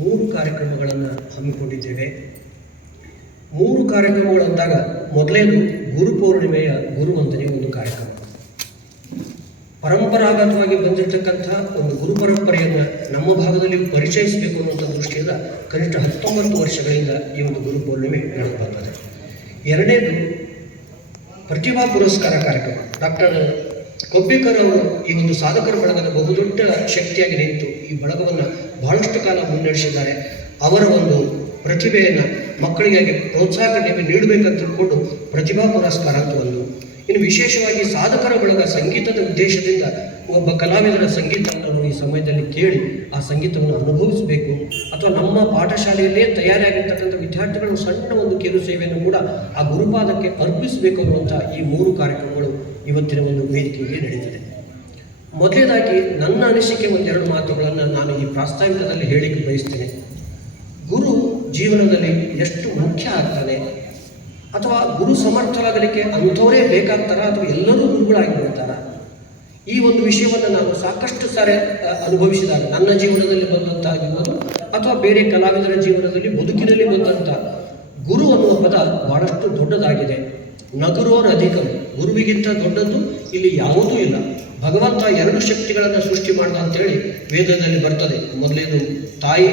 ಮೂರು ಕಾರ್ಯಕ್ರಮಗಳನ್ನು ಹಮ್ಮಿಕೊಂಡಿದ್ದೇವೆ. ಮೂರು ಕಾರ್ಯಕ್ರಮಗಳಂದಾಗ ಮೊದಲೇದು ಗುರು ಪೌರ್ಣಿಮೆಯ ಗುರುವಂದನೆ ಒಂದು ಕಾರ್ಯಕ್ರಮ. ಪರಂಪರಾಗತವಾಗಿ ಬಂದಿರತಕ್ಕಂಥ ಒಂದು ಗುರು ಪರಂಪರೆಯನ್ನು ನಮ್ಮ ಭಾಗದಲ್ಲಿ ಪರಿಚಯಿಸಬೇಕು ಅನ್ನುವಂಥ ದೃಷ್ಟಿಯಿಂದ ಕನಿಷ್ಠ ಹತ್ತೊಂಬತ್ತು ವರ್ಷಗಳಿಂದ ಈ ಒಂದು ಗುರು ಪೌರ್ಣಿಮೆ ನಡೆದು ಬರ್ತದೆ. ಎರಡನೇದು ಪ್ರತಿಭಾ ಪುರಸ್ಕಾರ ಕಾರ್ಯಕ್ರಮ. ಡಾಕ್ಟರ್ ಕೊಬ್ಬೇಕರ್ ಅವರು ಈ ಒಂದು ಸಾಧಕರ ಬಳಗದ ಬಹುದೊಡ್ಡ ಶಕ್ತಿಯಾಗಿ ನಿಂತು ಈ ಬಳಗವನ್ನು ಬಹಳಷ್ಟು ಕಾಲ ಮುನ್ನಡೆಸಿದ್ದಾರೆ. ಅವರ ಒಂದು ಪ್ರತಿಭೆಯನ್ನು ಮಕ್ಕಳಿಗಾಗಿ ಪ್ರೋತ್ಸಾಹ ನೀಡಬೇಕಂತ ತಿಳ್ಕೊಂಡು ಪ್ರತಿಭಾ ಪುರಸ್ಕಾರ ಅಂತ ಒಂದು. ಇನ್ನು ವಿಶೇಷವಾಗಿ ಸಾಧಕರ ಬಳಗ ಸಂಗೀತದ ಉದ್ದೇಶದಿಂದ ಒಬ್ಬ ಕಲಾವಿದರ ಸಂಗೀತವನ್ನು ಈ ಸಮಯದಲ್ಲಿ ಕೇಳಿ ಆ ಸಂಗೀತವನ್ನು ಅನುಭವಿಸಬೇಕು ಅಥವಾ ನಮ್ಮ ಪಾಠಶಾಲೆಯಲ್ಲೇ ತಯಾರಾಗಿರ್ತಕ್ಕಂಥ ವಿದ್ಯಾರ್ಥಿಗಳು ಸಣ್ಣ ಒಂದು ಕೇಳು ಸೇವೆಯನ್ನು ಕೂಡ ಆ ಗುರುಪಾದಕ್ಕೆ ಅರ್ಪಿಸಬೇಕು ಅನ್ನುವಂಥ ಈ ಮೂರು ಕಾರ್ಯಕ್ರಮಗಳು ಇವತ್ತಿನ ಒಂದು ವೇದಿಕೆಯಲ್ಲಿ ನಡೀತಿದೆ ಮೊದಲನೇದಾಗಿ ನನ್ನ ಅನಿಸಿಕೆ ಒಂದೆರಡು ಮಾತುಗಳನ್ನು ನಾನು ಈ ಪ್ರಾಸ್ತಾವಿಕದಲ್ಲಿ ಹೇಳಿಕ್ಕೆ ಬಯಸ್ತೇನೆ. ಗುರು ಜೀವನದಲ್ಲಿ ಎಷ್ಟು ಮುಖ್ಯ ಆಗ್ತಾನೆ? ಅಥವಾ ಗುರು ಸಮರ್ಥರಾಗಲಿಕ್ಕೆ ಅಂಥವರೇ ಬೇಕಾಗ್ತಾರ ಅಥವಾ ಎಲ್ಲರೂ ಗುರುಗಳಾಗಿ ಬಿಡ್ತಾರ ಈ ಒಂದು ವಿಷಯವನ್ನು ನಾನು ಸಾಕಷ್ಟು ಸಾರಿ ಅನುಭವಿಸಿದಾಗ ನನ್ನ ಜೀವನದಲ್ಲಿ ಬಂದಂಥ ಆಗಿರ್ಬೋದು ಅಥವಾ ಬೇರೆ ಕಲಾವಿದರ ಜೀವನದಲ್ಲಿ ಬದುಕಿನಲ್ಲಿ ಬಂದಂಥ ಗುರು ಅನ್ನುವ ಪದ ಬಹಳಷ್ಟು ದೊಡ್ಡದಾಗಿದೆ. ನಗುರೋರ್ ಅಧಿಕಂ. ಗುರುವಿಗಿಂತ ದೊಡ್ಡದ್ದು ಇಲ್ಲಿ ಯಾವುದೂ ಇಲ್ಲ. ಭಗವಂತ ಎರಡು ಶಕ್ತಿಗಳನ್ನು ಸೃಷ್ಟಿ ಮಾಡ್ದ ಅಂತೇಳಿ ವೇದದಲ್ಲಿ ಬರ್ತದೆ. ಮೊದಲೇದು ತಾಯಿ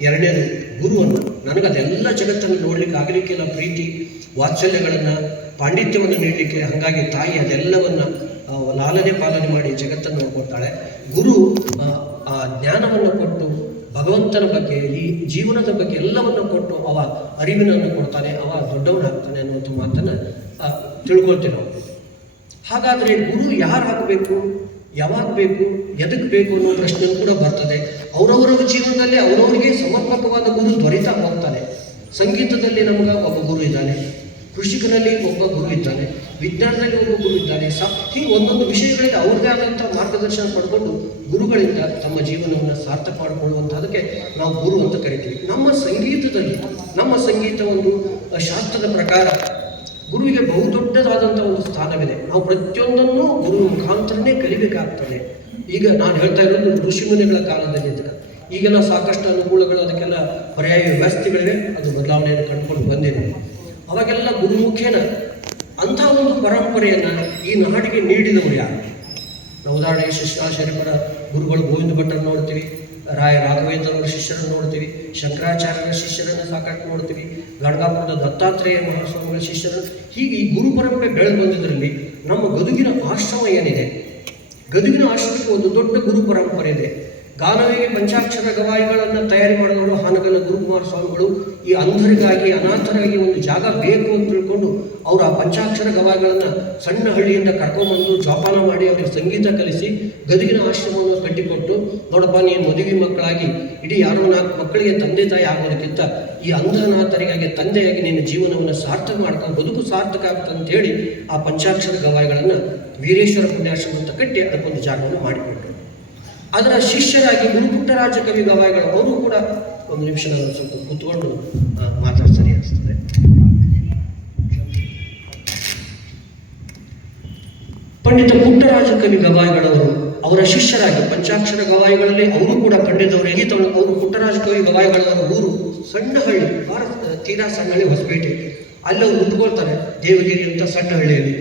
ಎರಡನೇದು ಗುರುವನ್ನು ನನಗದೆಲ್ಲ ಜಗತ್ತನ್ನು ಆಗಲಿಕ್ಕೆ ಇಲ್ಲ. ಪ್ರೀತಿ ವಾತ್ಸಲ್ಯಗಳನ್ನು ಪಾಂಡಿತ್ಯವನ್ನು ನೀಡಲಿಕ್ಕೆ ಹಾಗಾಗಿ ತಾಯಿ ಅದೆಲ್ಲವನ್ನು ಲಾಲನೆ ಪಾಲನೆ ಮಾಡಿ ಜಗತ್ತನ್ನು ಕೊಡ್ತಾಳೆ ಗುರು ಆ, ಜ್ಞಾನವನ್ನು ಕೊಟ್ಟು ಭಗವಂತನ ಬಗ್ಗೆ ಈ ಜೀವನದ ಬಗ್ಗೆ ಎಲ್ಲವನ್ನು ಕೊಟ್ಟು ಅವ ಅರಿವಿನನ್ನು ಕೊಡ್ತಾನೆ ಅವ ದೊಡ್ಡವನಾಗ್ತಾನೆ ಅನ್ನುವಂಥ ಮಾತನ್ನು ತಿಳ್ಕೊಳ್ತೇವೆ ನಾವು. ಹಾಗಾದರೆ ಗುರು ಯಾರಾಗಬೇಕು ಯಾವಾಗ ಬೇಕು ಎದಕ್ಕೆ ಬೇಕು ಅನ್ನೋ ಪ್ರಶ್ನೆ ಕೂಡ ಬರ್ತದೆ. ಅವರವರ ಜೀವನದಲ್ಲಿ ಅವರವರಿಗೆ ಸಮರ್ಪಕವಾದ ಗುರು ದೊರೆತ ಹೋಗ್ತಾನೆ ಸಂಗೀತದಲ್ಲಿ ನಮಗೆ ಒಬ್ಬ ಗುರು ಇದ್ದಾನೆ. ಕೃಷಿಕರಲ್ಲಿ ಒಬ್ಬ ಗುರು ಇದ್ದಾನೆ. ವಿಜ್ಞಾನದಲ್ಲಿ ಒಬ್ಬ ಗುರು ಇದ್ದಾನೆ. ಸ ಈ ಒಂದೊಂದು ವಿಷಯಗಳಿಗೆ ಅವ್ರದೇ ಆದಂಥ ಮಾರ್ಗದರ್ಶನ ಪಡ್ಕೊಂಡು ಗುರುಗಳಿಂದ ತಮ್ಮ ಜೀವನವನ್ನು ಸಾರ್ಥಕ ಮಾಡಿಕೊಳ್ಳುವಂಥದಕ್ಕೆ ನಾವು ಗುರು ಅಂತ ಕರಿತೀವಿ. ನಮ್ಮ ಸಂಗೀತದಲ್ಲಿ, ನಮ್ಮ ಸಂಗೀತ ಒಂದು ಶಾಸ್ತ್ರದ ಪ್ರಕಾರ ಗುರುವಿಗೆ ಬಹುದೊಡ್ಡದಾದಂಥ ಒಂದು ಸ್ಥಾನವಿದೆ. ನಾವು ಪ್ರತಿಯೊಂದನ್ನು ಗುರು ಮುಖಾಂತರನೇ ಕಲಿಬೇಕಾಗ್ತದೆ. ಈಗ ನಾನು ಹೇಳ್ತಾ ಇರೋದು ಋಷಿಮುನಿಗಳ ಕಾಲದಲ್ಲಿ ಅಂತ. ಈಗೆಲ್ಲ ಸಾಕಷ್ಟು ಅನುಕೂಲಗಳು, ಅದಕ್ಕೆಲ್ಲ ಪರ್ಯಾಯ ವ್ಯವಸ್ಥೆಗಳಿವೆ. ಅದು ಬದಲಾವಣೆಯನ್ನು ಕಂಡುಕೊಂಡು ಬಂದಿದೆ. ಅವಾಗೆಲ್ಲ ಗುರುಮುಖೇನ ಅಂಥ ಒಂದು ಪರಂಪರೆಯನ್ನು ಈ ನಾಡಿಗೆ ನೀಡಿದವರು ಯಾರು? ನಾವು ಉದಾಹರಣೆಗೆ ಶಿಷ್ಯಾಶರೀಪರ ಗುರುಗಳು ಗೋವಿಂದ ಭಟ್ಟರು ನೋಡ್ತೀವಿ. ರಾಯ ರಾಘವೇಂದ್ರವರ ಶಿಷ್ಯರನ್ನು ನೋಡ್ತೀವಿ, ಶಂಕರಾಚಾರ್ಯರ ಶಿಷ್ಯರನ್ನು ಸಾಕಷ್ಟು ನೋಡ್ತೀವಿ ಗಣಗಾಪುರದ ದತ್ತಾತ್ರೇಯ ಮಹಾಸ್ವಾಮಿಗಳ ಶಿಷ್ಯರನ್ನು. ಹೀಗೆ ಈ ಗುರು ಪರಂಪರೆ ಬೆಳೆದು ಬಂದಿದ್ದರಲ್ಲಿ ನಮ್ಮ ಗದುಗಿನ ಆಶ್ರಮ ಏನಿದೆ? ಗದುಗಿನ ಆಶ್ರಮಕ್ಕೆ ಒಂದು ದೊಡ್ಡ ಗುರು ಪರಂಪರೆ ಇದೆ. ಗಾನವಿಗೆ ಪಂಚಾಕ್ಷರ ಗವಾಯಿಗಳನ್ನು ತಯಾರಿ ಮಾಡಿದವರು ಹಾನಗಲ್ಲ ಗುರುಕುಮಾರ ಸ್ವಾಮಿಗಳು. ಈ ಅಂಧರಿಗಾಗಿ, ಅನಾಥರಾಗಿ ಒಂದು ಜಾಗ ಬೇಕು ಅಂತ ತಿಳ್ಕೊಂಡು ಅವರು ಆ ಪಂಚಾಕ್ಷರ ಗವಾಯಿಗಳನ್ನು ಸಣ್ಣ ಹಳ್ಳಿಯಿಂದ ಕರ್ಕೊಂಡ್ಬಂದು ಜೋಪಾನ ಮಾಡಿ ಅವರಿಗೆ ಸಂಗೀತ ಕಲಿಸಿ ಗದುಗಿನ ಆಶ್ರಮವನ್ನು ಕಟ್ಟಿಕೊಟ್ಟು, ನೋಡಪ್ಪ, ನೀನು ಮದುವೆ ಮಕ್ಕಳಾಗಿ ಇಡೀ ಯಾರೋ ನಾಲ್ಕು ಮಕ್ಕಳಿಗೆ ತಂದೆ ತಾಯಿ ಆಗೋದಕ್ಕಿಂತ ಈ ಅಂಧನಾಥರಿಗಾಗಿ ತಂದೆಯಾಗಿ ನಿನ್ನ ಜೀವನವನ್ನು ಸಾರ್ಥಕ ಮಾಡ್ಕೊಂಡು ಬದುಕು ಸಾರ್ಥಕ ಆಗ್ತದೆ ಅಂತ ಹೇಳಿ ಆ ಪಂಚಾಕ್ಷರ ಗವಾಯಿಗಳನ್ನು ವೀರೇಶ್ವರ ಪುಣ್ಯಾಶ್ರಮ ಅಂತ ಕಟ್ಟಿ ಅದಕ್ಕೊಂದು ಜಾಗವನ್ನು ಮಾಡಿಕೊಟ್ರು. ಅದರ ಶಿಷ್ಯರಾಗಿ ಗುರುಪುಟ್ಟರಾಜ ಕವಿ ಗವಾಯಿಗಳು ಅವರು ಕೂಡ ಒಂದು ನಿಮಿಷ ನಾನು ಸ್ವಲ್ಪ ಕೂತ್ಕೊಂಡು ಆ, ಮಾತಾಡ್ ಸರಿ ಅನಿಸ್ತದೆ. ಪಂಡಿತ ಪುಟ್ಟರಾಜ ಕವಿ ಗವಾಯಿಗಳವರು ಅವರ ಶಿಷ್ಯರಾಗಿ ಪಂಚಾಕ್ಷರ ಗವಾಯಿಗಳಲ್ಲಿ ಅವರು ಕೂಡ ಕಂಡಿದ್ದವರು ಎಗಿತವರು ಅವರು ಪುಟ್ಟರಾಜ ಕವಿ ಗವಾಯಿಗಳವರ ಊರು ಸಣ್ಣ ಹಳ್ಳಿ ಭಾರತ ತೀರಾ ಸಣ್ಣ ಹಳ್ಳಿ ಹೊಸಪೇಟೆ. ಅಲ್ಲಿ ಅವರು ಉಟ್ಕೊಳ್ತಾರೆ ದೇವಗಿರಿ ಅಂತ ಸಣ್ಣ ಹಳ್ಳಿಯಲ್ಲಿ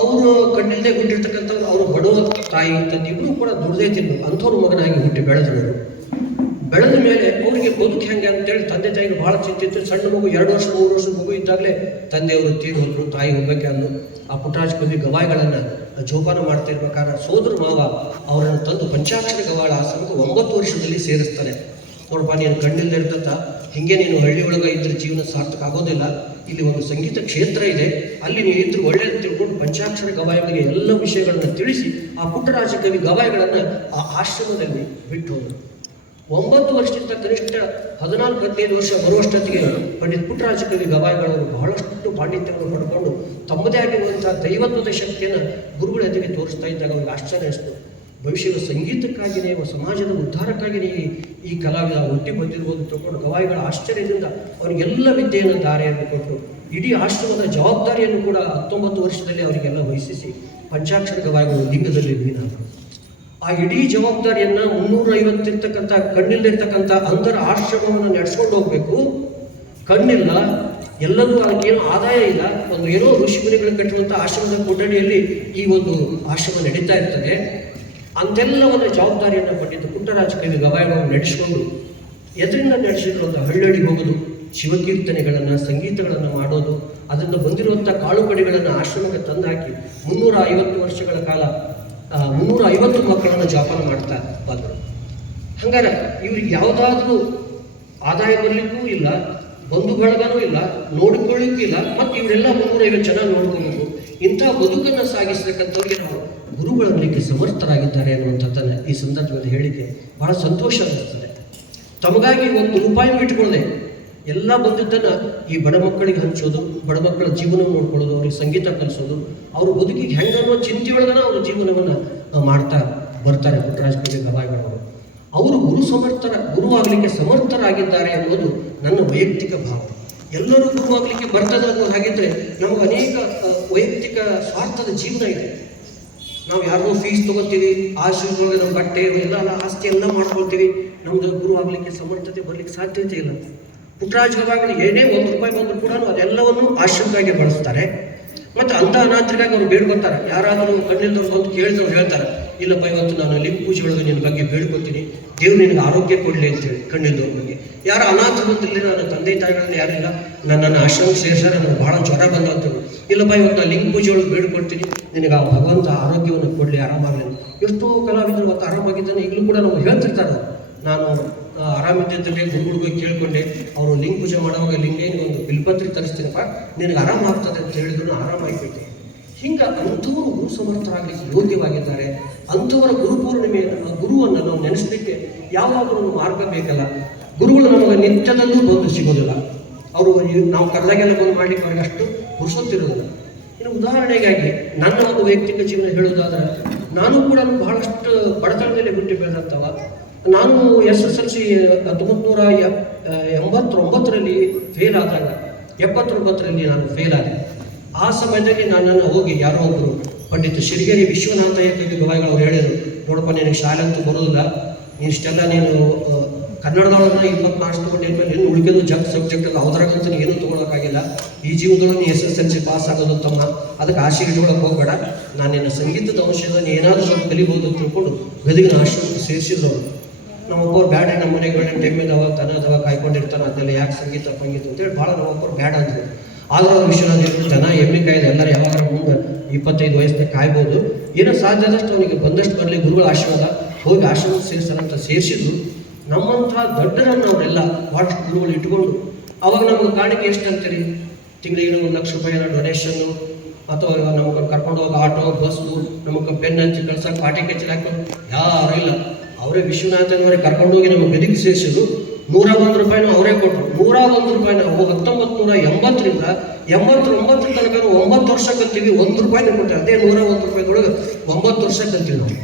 ಅವರು ಕಣ್ಣಿಲ್ಲದೆ ಹುಟ್ಟಿರ್ತಕ್ಕಂಥವ್ರು ಅವರು ಬಡವ ತಾಯಿ ತಂದೆ ಇಬ್ಬರು ಕೂಡ ದುಡ್ದೇ ತಿನ್ನು ಅಂಥವ್ರ ಮಗನಾಗಿ ಹುಟ್ಟಿ ಬೆಳೆದವರು. ಬೆಳೆದ ಮೇಲೆ ಅವರಿಗೆ ಬದುಕು ಹೆಂಗೆ ಅಂತೇಳಿ ತಂದೆ ತಾಯಿಗೆ ಭಾಳ ಚಿಂತಿತ್ತು ಸಣ್ಣ ಮಗು, ಎರಡು ವರ್ಷ, ಮೂರು ವರ್ಷ ಮಗು ಇದ್ದಾಗಲೇ ತಂದೆಯವರು ತೀರು ಹೋದರು ತಾಯಿ ಹೋಗ್ಬೇಕೆ ಅಂದು ಆ ಪುಟಾಜ್ ಕವಿ ಗವಾಯಿಗಳನ್ನು ಜೋಪಾನ ಮಾಡ್ತಾ ಇರ್ಬೇಕಾದ್ರೆ ಸೋದರ ಮಾವ ಅವರನ್ನು ತಂದು ಪಂಚಾಕ್ಷರ ಗವಾಳ ಆಶ್ರಮಕ್ಕೆ ಒಂಬತ್ತು ವರ್ಷದಲ್ಲಿ ಸೇರಿಸ್ತಾರೆ ನೋಡಪ್ಪ, ನೀನು ಕಣ್ಣಿಲ್ಲದೆ ಇರ್ತಂತ, ಹಿಂಗೆ ನೀನು ಹಳ್ಳಿ ಒಳಗೆ ಇದ್ರೆ ಜೀವನ ಸಾರ್ಥಕ ಆಗೋದಿಲ್ಲ. ಇಲ್ಲಿ ಒಂದು ಸಂಗೀತ ಕ್ಷೇತ್ರ ಇದೆ. ಅಲ್ಲಿ ನೀವು ಇದ್ರು ಒಳ್ಳೆಯದು ತಿಳ್ಕೊಂಡು ಪಂಚಾಕ್ಷರ ಗವಾಯಿಗಳಿಗೆ ಎಲ್ಲ ವಿಷಯಗಳನ್ನು ತಿಳಿಸಿ ಆ ಪುಟ್ಟರಾಜ ಕವಿ ಗವಾಯಿಗಳನ್ನು ಆ ಆಶ್ರಮದಲ್ಲಿ ಬಿಟ್ಟು ಹೋದರು. ಒಂಬತ್ತು ವರ್ಷದಿಂದ ಕನಿಷ್ಠ ಹದಿನಾಲ್ಕು, ಹದಿನೈದು ವರ್ಷ ಬರುವಷ್ಟೊತ್ತಿಗೆ ಪಂಡಿತ್ ಪುಟ್ಟರಾಜ ಕವಿ ಗವಾಯಿಗಳವರು ಬಹಳಷ್ಟು ಪಾಂಡಿತ್ಯವನ್ನು ಪಡ್ಕೊಂಡು ತಮ್ಮದೇ ಆಗಿರುವಂತಹ ದೈವತ್ವದ ಶಕ್ತಿಯನ್ನು ಗುರುಗಳ ಎದುರಿಗೆ ತೋರಿಸ್ತಾ ಇದ್ದಾಗ ಅವ್ರಿಗೆ ಆಶ್ಚರ್ಯ ಅನಿಸ್ತು ಭವಿಷ್ಯದ ಸಂಗೀತಕ್ಕಾಗಿಯೇ ಸಮಾಜದ ಉದ್ಧಾರಕ್ಕಾಗಿಯೇ ಈ ಕಲಾವಿದ ಹುಟ್ಟಿ ಬಂದಿರುವುದು ತಗೊಂಡು ಗವಾಯಿಗಳ ಆಶ್ಚರ್ಯದಿಂದ ಅವರಿಗೆಲ್ಲ ವಿದ್ಯೆಯನ್ನು ದಾರಿಯನ್ನು ಕೊಟ್ಟು ಇಡೀ ಆಶ್ರಮದ ಜವಾಬ್ದಾರಿಯನ್ನು ಕೂಡ ಹತ್ತೊಂಬತ್ತು ವರ್ಷದಲ್ಲಿ ಅವರಿಗೆಲ್ಲ ವಹಿಸಿಸಿ ಪಂಚಾಕ್ಷರ ಗವಾಯಿಗಳು ಲಿಂಗದಲ್ಲಿ ಲೀನಾದರು. ಆ ಇಡೀ ಜವಾಬ್ದಾರಿಯನ್ನು ಮುನ್ನೂರ ಐವತ್ತಿರ್ತಕ್ಕಂಥ ಕಣ್ಣಿಲ್ದಿರ್ತಕ್ಕಂಥ ಅಂತರ ಆಶ್ರಮವನ್ನು ನಡೆಸ್ಕೊಂಡು ಹೋಗಬೇಕು. ಕಣ್ಣಿಲ್ಲ ಎಲ್ಲರೂ ಅದಕ್ಕೇನು ಆದಾಯ ಇಲ್ಲ. ಒಂದು ಏನೋ ಋಷಿ ಮುನಿಗಳು ಕಟ್ಟುವಂಥ ಆಶ್ರಮದ ಕೊಠಡಿಯಲ್ಲಿ ಈ ಒಂದು ಆಶ್ರಮ ನಡೀತಾ ಇರ್ತದೆ. ಅಂತೆಲ್ಲವನ್ನ ಜವಾಬ್ದಾರಿಯನ್ನು ಕೊಟ್ಟಿದ್ದು ಪುಟ್ಟರಾಜ ಕವಿ ಗವಾಯವನ್ನು ನಡೆಸಿಕೊಂಡು ಎದರಿಂದ ನಡೆಸಿದ್ರು ಅಂತ ಹಳ್ಳಿಗೆ ಹೋಗೋದು, ಶಿವಕೀರ್ತನೆಗಳನ್ನು, ಸಂಗೀತಗಳನ್ನು ಮಾಡೋದು, ಅದರಿಂದ ಬಂದಿರುವಂಥ ಕಾಳುಕಡಿಗಳನ್ನು ಆಶ್ರಮಕ್ಕೆ ತಂದಾಕಿ ಮುನ್ನೂರ ಐವತ್ತು ವರ್ಷಗಳ ಕಾಲ ಮುನ್ನೂರ ಐವತ್ತು ಮಕ್ಕಳನ್ನು ಜೋಪಾನ ಮಾಡ್ತಾ ಬಂದರು. ಹಂಗಾರೆ ಇವ್ರಿಗೆ ಯಾವುದಾದ್ರೂ ಆದಾಯ ಬರಲಿಕ್ಕೂ ಇಲ್ಲ ಬಂಧು ಬಳಗನೂ ಇಲ್ಲ, ನೋಡಿಕೊಳ್ಳಿಕ್ಕೂ ಇಲ್ಲ, ಮತ್ತು ಇವರೆಲ್ಲ ಮುನ್ನೂರೈವತ್ತು ಜನ ನೋಡ್ಕೋಬೇಕು. ಇಂಥ ಬದುಕನ್ನು ಸಾಗಿಸತಕ್ಕಂಥವ್ರಿಗೆ ನಾವು ಗುರುಗಳನ್ನಲಿಕ್ಕೆ ಸಮರ್ಥರಾಗಿದ್ದಾರೆ ಅನ್ನುವಂಥದ್ದನ್ನು ಈ ಸಂದರ್ಭದಲ್ಲಿ ಹೇಳಿಕೆ ಬಹಳ ಸಂತೋಷ ಅನ್ನಿಸ್ತದೆ. ತಮಗಾಗಿ ಒಂದು ರೂಪಾಯಿ ಇಟ್ಕೊಳ್ಳದೆ ಎಲ್ಲ ಬಂದಿದ್ದನ್ನು ಈ ಬಡ ಮಕ್ಕಳಿಗೆ ಹಂಚೋದು, ಬಡ ಮಕ್ಕಳ ಜೀವನ ನೋಡ್ಕೊಳ್ಳೋದು, ಅವ್ರಿಗೆ ಸಂಗೀತ ಕಲಿಸೋದು, ಅವ್ರ ಬದುಕಿಗೆ ಹೆಂಗನ್ನೋ ಚಿಂತೆಯೊಳಗನ ಅವ್ರ ಜೀವನವನ್ನು ಮಾಡ್ತಾ ಬರ್ತಾರೆ ಪುಟ್ಟರಾಜ್ ಕವಿ ಗವಾಯಿಗಳವರು ಅವರು ಗುರು ಸಮರ್ಥರ, ಗುರು ಆಗಲಿಕ್ಕೆ ಸಮರ್ಥರಾಗಿದ್ದಾರೆ ಅನ್ನೋದು ನನ್ನ ವೈಯಕ್ತಿಕ ಭಾವ ಎಲ್ಲರೂ ಗುರು ಆಗಲಿಕ್ಕೆ ಬರ್ತದೆ ಅನ್ನೋದು ಹಾಗಿದ್ರೆ ನಮಗೆ ಅನೇಕ ವೈಯಕ್ತಿಕ ಸ್ವಾರ್ಥದ ಜೀವನ ಇದೆ. ನಾವು ಯಾರಿಗೋ ಫೀಸ್ ತಗೋತೀವಿ ಆ ನಮ್ಮ ಬಟ್ಟೆ, ಎಲ್ಲ ಆಸ್ತಿ ಎಲ್ಲ ಮಾಡ್ಕೊಳ್ತೀವಿ. ನಮ್ದು ಗುರು ಆಗಲಿಕ್ಕೆ ಸಮರ್ಥತೆ ಬರಲಿಕ್ಕೆ ಸಾಧ್ಯತೆ ಇಲ್ಲ. ಪುಟ್ಟರಾಜ ಏನೇ ಒಂದು ರೂಪಾಯಿ ಬಂದರೂ ಕೂಡ ಅದೆಲ್ಲವನ್ನು ಆಶ್ರಮಕ್ಕಾಗಿ ಬಳಸ್ತಾರೆ. ಮತ್ತು ಅಂಥ ಅನಾಥರಿಗಾಗಿ ಅವರು ಬೇಡ್ಕೊತಾರೆ ಯಾರಾದರೂ ಕಣ್ಣಿಲ್ದವ್ರು ಬಂದು ಕೇಳಿದವ್ರು ಹೇಳ್ತಾರೆ, ಇಲ್ಲಪ್ಪ, ಇವತ್ತು ನಾನು ಅಲ್ಲಿ ಪೂಜೆ ಒಳಗೆ ನಿನ್ನ ಬಗ್ಗೆ ಬೇಡ್ಕೊತೀನಿ. ದೇವ್ರು ನಿನಗೆ ಆರೋಗ್ಯ ಕೊಡಲಿ ಅಂತೇಳಿ ಕಣ್ಣಿಲ್ದವ್ರ ಬಗ್ಗೆ. ಯಾರು ಅನಾಥ ಬಂದಿಲ್ಲ ನನ್ನ ತಂದೆ ತಾಯಿಗಳಲ್ಲಿ ಯಾರಿಲ್ಲ ನನ್ನನ್ನು ಆಶ್ರಮ ಸೇರಿಸ್ತಾರೆ ನನಗೆ ಭಾಳ ಜ್ವರ ಬಂದಂತರು ಇಲ್ಲಪ್ಪ ಇವತ್ತು ನಾನು ಲಿಂಗ ಪೂಜೆ ಒಳಗೆ ಬೇಡ್ಕೊಡ್ತೀನಿ ನಿನಗೆ ಆ ಭಗವಂತ ಆರೋಗ್ಯವನ್ನು ಕೊಡಲಿ ಆರಾಮಾಗಲಿ. ಎಷ್ಟೋ ಕಲಾವಿದರು ಅವತ್ತು ಆರಾಮಾಗಿದ್ದಾನೆ. ಈಗಲೂ ಕೂಡ ನಾವು ಹೇಳ್ತಿರ್ತಾರೆ ನಾನು ಆ, ಆರಾಮಿದ್ದಲ್ಲಿ ಗುರುಗಳಿಗೆ ಕೇಳ್ಕೊಂಡೆ. ಅವರು ಲಿಂಗ ಪೂಜೆ ಮಾಡುವಾಗ ಲಿಂಗೇನು ಒಂದು ಬಿಲ್ಪತ್ರಿ ತರಿಸ್ತೀನಪ್ಪ ನಿನಗೆ ಆರಾಮ ಆಗ್ತದೆ ಅಂತ ಹೇಳಿದ್ರು ಆರಾಮಾಗಿಬಿಟ್ಟೆ ಹಿಂಗೆ ಅಂಥವರು ಗುರು ಸಮರ್ಥರಾಗಲಿಕ್ಕೆ ಯೋಗ್ಯವಾಗಿದ್ದಾರೆ. ಅಂಥವರ ಗುರುಪೂರ್ಣಿಮೆಯನ್ನು ಗುರುವನ್ನು ನಾವು ನೆನೆಸಲಿಕ್ಕೆ ಯಾವಾಗಲೂ ಮಾರ್ಗ ಬೇಕಲ್ಲ. ಗುರುಗಳು ನಮಗೆ ನಿತ್ಯದಲ್ಲೂ ಬಂದು ಸಿಗೋದಿಲ್ಲ. ಅವರು ನಾವು ಕರೆದಾಗೆಲ್ಲ ಬಂದು ಮಾಡ್ಲಿಕ್ಕೆ ಅವ್ರಿಗೆ ಅಷ್ಟು ಹುರಿಸುತ್ತಿರೋದಿಲ್ಲ ಇನ್ನು ಉದಾಹರಣೆಗಾಗಿ ನನ್ನ ಒಂದು ವೈಯಕ್ತಿಕ ಜೀವನ ಹೇಳೋದಾದ್ರೆ ನಾನು ಕೂಡ ಬಹಳಷ್ಟು ಬಡತನದಲ್ಲಿ ಬಿಟ್ಟು ಬೆಳೆದಂಥವ, ನಾನು ಎಸ್ ಎಸ್ ಎಲ್ ಸಿ ಹತ್ತೊಂಬತ್ತು ನೂರ ಎಂಬತ್ತೊಂಬತ್ತರಲ್ಲಿ ಫೇಲ್ ಆದಾಗ, ಎಪ್ಪತ್ತೊಂಬತ್ತರಲ್ಲಿ ನಾನು ಫೇಲ್ ಆದೆ. ಆ ಸಮಯದಲ್ಲಿ ನನ್ನನ್ನು ಹೋಗಿ ಯಾರೋ ಒಬ್ಬರು ಪಂಡಿತ ಶಿರಿಗೇರಿ ವಿಶ್ವನಾಥಯ್ಯ ಕವಿ ಗವಾಯಿಗಳು ಅವ್ರು ಹೇಳಿದರು, ನೋಡಪ್ಪ ನಿನಗೆ ಶಾಲೆ ಅಂತೂ ಬರೋದಿಲ್ಲ, ನೀನು ಇಷ್ಟೆಲ್ಲ ನೀನು ಕನ್ನಡದೊಳಗೆ ಇಪ್ಪತ್ನಾಲ್ಕು ತಗೊಂಡಿದ ಮೇಲೆ ಇನ್ನು ಉಳಿಕೆದು ಜಗ್ ಸಬ್ಜೆಕ್ಟ್ ಅದು ಅದ್ರಾಗಂತೂ ಏನು ತೊಗೊಳಕ್ಕಾಗಿಲ್ಲ. ಈ ಜೀವನದೊಳಗೆ ನೀ S S L C pass ಆಗೋದು ತಮ್ಮ. ಅದಕ್ಕೆ ಆಶೆ ಇಟ್ಕೊಳಕ್ಕೆ ಹೋಗಬೇಡ. ನಾನು ನಿನ್ನ ಸಂಗೀತದ ಅಂಶದಲ್ಲಿ ಏನಾದರೂ ಸ್ವಲ್ಪ ಕಲಿಬೋದು ಅಂತ ತಿಳ್ಕೊಂಡು ಗದಗಿನ ಆಶ್ರಮಕ್ಕೆ ಸೇರಿಸಿದ್ರು ನಮ್ಮೊಬ್ಬರು ಬ್ಯಾಡ ನಮ್ಮ ಮನೆಗೆ ಒಳ್ಳೆ ಟೈಮ್ ಇದಾವ ತನ ಅದಾವ ಕಾಯ್ಕೊಂಡಿರ್ತಾನೆ ಅದನ್ನೆಲ್ಲ ಯಾಕೆ ಸಂಗೀತ ಸಂಗೀತ ಅಂತೇಳಿ ಭಾಳ ನಮ್ಮೊಬ್ಬರು ಬ್ಯಾಡ ಅಂದರು. ಆದರೂ ಅವ್ರ ಹೇಳಿದ್ರು, ಜನ ಎಮ್ಮೆ ಕಾಯ್ದೆ ಎಲ್ಲರೂ ಯಾವಾಗ ಮುಂದೆ ಇಪ್ಪತ್ತೈದು ವಯಸ್ಸಿನ ಕಾಯ್ಬೋದು. ಏನೋ ಸಾಧ್ಯ ಆದಷ್ಟು ಅವನಿಗೆ ಬಂದಷ್ಟು ಬರಲಿ ಗುರುಗಳ ಆಶೀರ್ವಾದ. ಹೋಗಿ ಆಶೀರ್ವಾದ ಸೇರ್ಸೋಕ್ಕಂಥ ಸೇರಿಸಿದ್ರು. ನಮ್ಮಂಥ ದೊಡ್ಡರನ್ನು ಅವರೆಲ್ಲ ಭಾಳಷ್ಟು ಗುರುಗಳು ಇಟ್ಕೊಂಡು ಅವಾಗ ನಮ್ಗೆ ಕಾಣಿಕೆ ಎಷ್ಟು ಅಂತೀರಿ ತಿಂಗಳಿಗೆ ಒಂದು ಲಕ್ಷ ರೂಪಾಯಿನ ಡೊನೇಷನ್ನು ಅಥವಾ ನಮಗೆ ಕರ್ಕೊಂಡು ಹೋಗಿ ಆಟೋ ಬಸ್ಸು ನಮಗೆ ಪೆನ್ ಹಂಚಿ ಕಳ್ಸಕ್ಕೆ ಪಾಟಿ ಕಚ್ಚಿ ಹಾಕೊಂಡು ಯಾರೂ ಇಲ್ಲ. ಅವರೇ ವಿಶ್ವನಾಥನವರೇ ಕರ್ಕೊಂಡು ಹೋಗಿ ನಮಗೆ ಗದಿಗೆ ಸೇರಿಸಿದ್ರು. ನೂರ ಒಂದು ರೂಪಾಯಿನ ಅವರೇ ಕೊಟ್ಟರು. ನೂರ ಒಂದು ರೂಪಾಯಿನ ಹತ್ತೊಂಬತ್ತು ನೂರ ಎಂಬತ್ತರಿಂದ ಎಂಬತ್ತೊಂಬತ್ತರ ತನಕ ಒಂಬತ್ತು ವರ್ಷ ಕಲ್ತೀವಿ ಒಂದು ರೂಪಾಯಿನ ಕೊಟ್ಟರೆ. ಅದೇ ನೂರ ಒಂದು ರೂಪಾಯಿದೊಳಗೆ ಒಂಬತ್ತು ವರ್ಷ ಕಲ್ತೀವಿ ನಾವು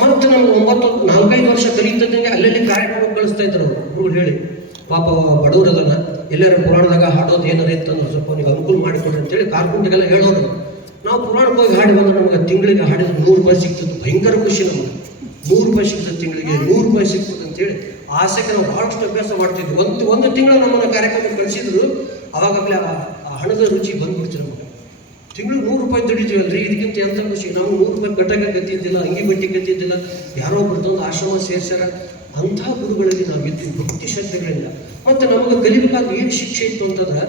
ಮತ್ತೆ ನಮ್ಗೆ ಒಂಬತ್ತು, ನಾಲ್ಕೈದು ವರ್ಷ ಕಲಿತದಂಗೆ ಅಲ್ಲಲ್ಲಿ ಕಾರ್ಯಕ್ರಮ ಕಳಿಸ್ತಾ ಇದ್ರು ಹೇಳಿ, ಪಾಪ ಬಡವರದನ್ನ ಎಲ್ಲರ ಪುರಾಣದಾಗ ಹಾಡೋದು ಏನಾರ ಅಂತ ಸ್ವಲ್ಪ ನೀವು ಅನುಕೂಲ ಮಾಡಿಕೊಡ್ರಿ ಅಂತೇಳಿ ಕಾರ್ಕುಂಟಿಗೆಲ್ಲ ಹೇಳೋರು. ನಾವು ಪುರಾಣಕ್ಕೆ ಹೋಗಿ ಹಾಡಿ ಬಂದ್ರೆ ನಮ್ಗೆ ತಿಂಗಳಿಗೆ ಹಾಡಿದ್ರೆ ನೂರು ರೂಪಾಯಿ ಸಿಗ್ತದೆ ಭಯಂಕರ ಖುಷಿ ನಮ್ಗೆ. ನೂರು ರೂಪಾಯಿ ಸಿಗ್ತದೆ ತಿಂಗಳಿಗೆ, ನೂರು ರೂಪಾಯಿ ಸಿಗ್ತದೆ ಅಂತೇಳಿ ಆಸೆಗೆ ನಾವು ಭಾಳಷ್ಟು ಅಭ್ಯಾಸ ಮಾಡ್ತಿದ್ವಿ. ಒಂದು ಒಂದು ತಿಂಗಳು ನಮ್ಮನ್ನು ಕಾರ್ಯಕ್ರಮಕ್ಕೆ ಕಳಿಸಿದ್ರು. ಅವಾಗಲೇ ಆ ಹಣದ ರುಚಿ ಬಂದ್ಬಿಡ್ತು ತಿಂಗಳು ನೂರು ರೂಪಾಯಿ ದುಡಿತೀವಲ್ರಿ? ಇದಕ್ಕಿಂತ ಎಂತ ಖುಷಿ? ನಾವು ನೂರು ರೂಪಾಯಿ ಕಟ್ಟಕ್ಕೆ ಗತಿದ್ದಿಲ್ಲ ಅಂಗಿ ಬಟ್ಟೆ ಗತಿದ್ದಿಲ್ಲ ಯಾರೋ ಬರ್ತಂದು ತಂದು ಆಶ್ರಮ ಸೇರ್ಸ್ಯಾರ. ಅಂಥ ಗುರುಗಳಲ್ಲಿ ನಾವು ಇದ್ದೀವಿ ಭಕ್ತಿ ಶ್ರದ್ಧೆಗಳಿಂದ. ಮತ್ತು ನಮಗೆ ಕಲಿಬೇಕಾದ ಏನು ಶಿಕ್ಷೆ ಇತ್ತು ಅಂತಂದ್ರೆ,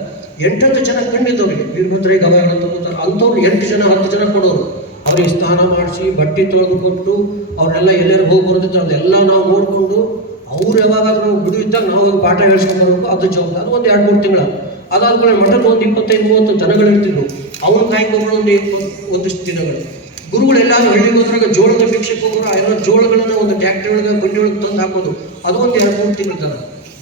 ಎಂಟತ್ತು ಜನ ಕಂಡಿದ್ದವ್ರಿಗೆ ವೀರಭದ್ರೆ ಗವಾಯಿಗಳು ತಗೋತಾರೆ. ಅಂಥವ್ರು ಎಂಟು ಜನ, ಹತ್ತು ಜನ ಕೊಡೋರು. ಅವ್ರಿಗೆ ಸ್ನಾನ ಮಾಡಿಸಿ, ಬಟ್ಟೆ ತೊಳೆದು ಕೊಟ್ಟು ಅವ್ರನ್ನೆಲ್ಲ ಎಲ್ಲರೂ ಹೋಗಿ ಬರೋದಿತ್ತು ಅದೆಲ್ಲ ನಾವು ನೋಡಿಕೊಂಡು, ಅವ್ರು ಯಾವಾಗಾದ್ರೂ ಗುಡಿ ಇದ್ದಾಗ ನಾವು ಪಾಠ ಹೇಳ್ಸ್ಕೊಂಡು ಬರಬೇಕು. ಅದು ಜವಾಬ್ದಾರಿ. ಒಂದು ಎರಡು ಮೂರು ತಿಂಗಳು. ಅದಾದ್ಮೇಲೆ ಮಠದ ಒಂದು ಇಪ್ಪತ್ತೈದು, ಮೂವತ್ತು ಜನಗಳು ಅವ್ನ ಕಾಯ್ಕೊಂಡು ಒಂದು ಒಂದಿಷ್ಟು ದಿನಗಳು. ಗುರುಗಳೆಲ್ಲ ಹಳ್ಳಿಗೆ ಹೋದ್ರಾಗ ಜೋಳದ ಭಿಕ್ಷೆ ಹೋಗೋರು ಎಲ್ಲ ಜೋಳಗಳನ್ನ ಒಂದು ಟ್ಯಾಕ್ಟರ್ ಒಳಗೆ ಬಂಡಿ ಒಳಗೆ ತಂದು ಹಾಕೋದು. ಅದು ಒಂದು ಎರಡು, ಮೂರು ತಿಂಗಳ ದನ.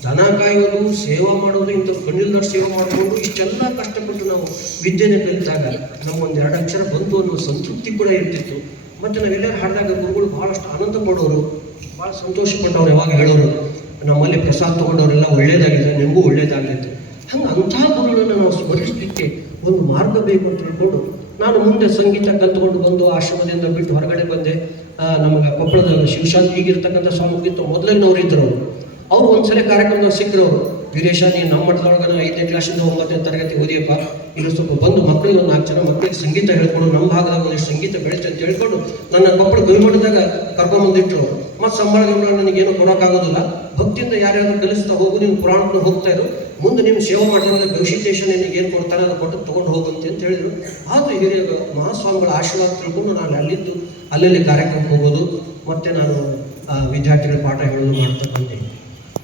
ದನ ಕಾಯೋದು, ಸೇವಾ ಮಾಡೋದು, ಇಂಥ ಕಣ್ಣಿಲ್ದ ಸೇವೆ ಮಾಡಿಕೊಂಡು ಇಷ್ಟೆಲ್ಲ ಕಷ್ಟಪಟ್ಟು ನಾವು ವಿದ್ಯೆನ ಕಲಿತಾಗ ನಮ್ಮ ಒಂದು ಎರಡು ಅಕ್ಷರ ಬಂತು ಅನ್ನೋ ಸಂತೃಪ್ತಿ ಕೂಡ ಇರ್ತಿತ್ತು. ಮತ್ತು ನಾವೆಲ್ಲರೂ ಹಾಡಿದಾಗ ಗುರುಗಳು ಭಾಳಷ್ಟು ಆನಂದ ಪಡೋರು ಭಾಳ ಸಂತೋಷ ಪಟ್ಟವ್ರು ಯಾವಾಗ ಹೇಳೋರು. ನಮ್ಮಲ್ಲಿ ಪ್ರಸಾದ ತೊಗೊಂಡವರೆಲ್ಲ ಒಳ್ಳೇದಾಗಿದೆ, ನಿಮಗೂ ಒಳ್ಳೇದಾಗಲಿ ಅಂತ ಹಂಗೆ ಅಂಥ ಗುರುಗಳನ್ನು ನಾವು ಸ್ಮರಿಸಲಿಕ್ಕೆ ಒಂದು ಮಾರ್ಗ ಬೇಕು ಅಂತ ತಿಳ್ಕೊಂಡು ನಾನು ಮುಂದೆ ಸಂಗೀತ ಕಲ್ತ್ಕೊಂಡು ಬಂದು ಆಶ್ರಮದಿಂದ ಬಿಟ್ಟು ಹೊರಗಡೆ ಬಂದೆ. ನಮಗೆ ಕೊಪ್ಪಳದ ಶಿವಶಾಂತಿ ಈಗಿರ್ತಕ್ಕಂಥ ಸ್ವಾಮಿಗಿಂತ ಮೊದಲಿನವ್ರು ಇದ್ದರು ಅವರು. ಅವ್ರು ಒಂದ್ಸಲ ಕಾರ್ಯಕ್ರಮದಾಗ ಸಿಕ್ಕರು ಅವರು ವೀರೇಶ, ನೀನು ನಮ್ಮ ಮಠದೊಳಗೆ ಐದನೇ ಕ್ಲಾಸಿಂದ ಒಂಬತ್ತನೇ ತರಗತಿ ಓದಿಯಪ್ಪ. ಇಲ್ಲಿ ಸ್ವಲ್ಪ ಬಂದು ಮಕ್ಕಳಿಗೆ ಒಂದು ನಾಲ್ಕು ಜನ ಮಕ್ಕಳಿಗೆ ಸಂಗೀತ ಹೇಳ್ಕೊಂಡು ನಮ್ಮ ಭಾಗದಾಗ ಒಂದಿಷ್ಟು ಸಂಗೀತ ಬೆಳಿತೆ ಅಂತ ಹೇಳ್ಕೊಂಡು ನನ್ನ ಕೊಪ್ಪಳ ಗವಿಮಠದಾಗ ಕರ್ಕೊಂಬಂದಿಟ್ರು ಮತ್ತು ಸಂಬಳ ನನಗೇನು ಕೊಡೋಕ್ಕಾಗೋದಿಲ್ಲ ಭಕ್ತಿಯಿಂದ ಯಾರ್ಯಾರು ಕಲಿಸ್ತಾ ಹೋಗು ನೀವು ಪುರಾಣಕ್ಕೆ ಹೋಗ್ತಾ ಇರು. ಮುಂದೆ ನಿಮ್ಮ ಸೇವೆ ಮಾಡಿದ್ರೆ ಗವಿಸಿದ್ದೇಶನ್ ನಿನಗೆ ಏನು ಕೊಡ್ತಾರೆ ಅದು ಕೊಟ್ಟು ತೊಗೊಂಡು ಹೋಗಂತೆ ಅಂತ ಹೇಳಿದರು. ಆದರೂ ಹಿರಿಯ ಮಹಾಸ್ವಾಮಿಗಳ ಆಶೀರ್ವಾದ ತಿಳ್ಕೊಂಡು ನಾನು ಅಲ್ಲಿದ್ದು ಅಲ್ಲಲ್ಲಿ ಕಾರ್ಯಕ್ರಮಕ್ಕೆ ಹೋಗೋದು, ಮತ್ತು ನಾನು ವಿದ್ಯಾರ್ಥಿಗಳ ಪಾಠ ಹೇಳೋದು ಮಾಡ್ತಾ ಬಂದೆ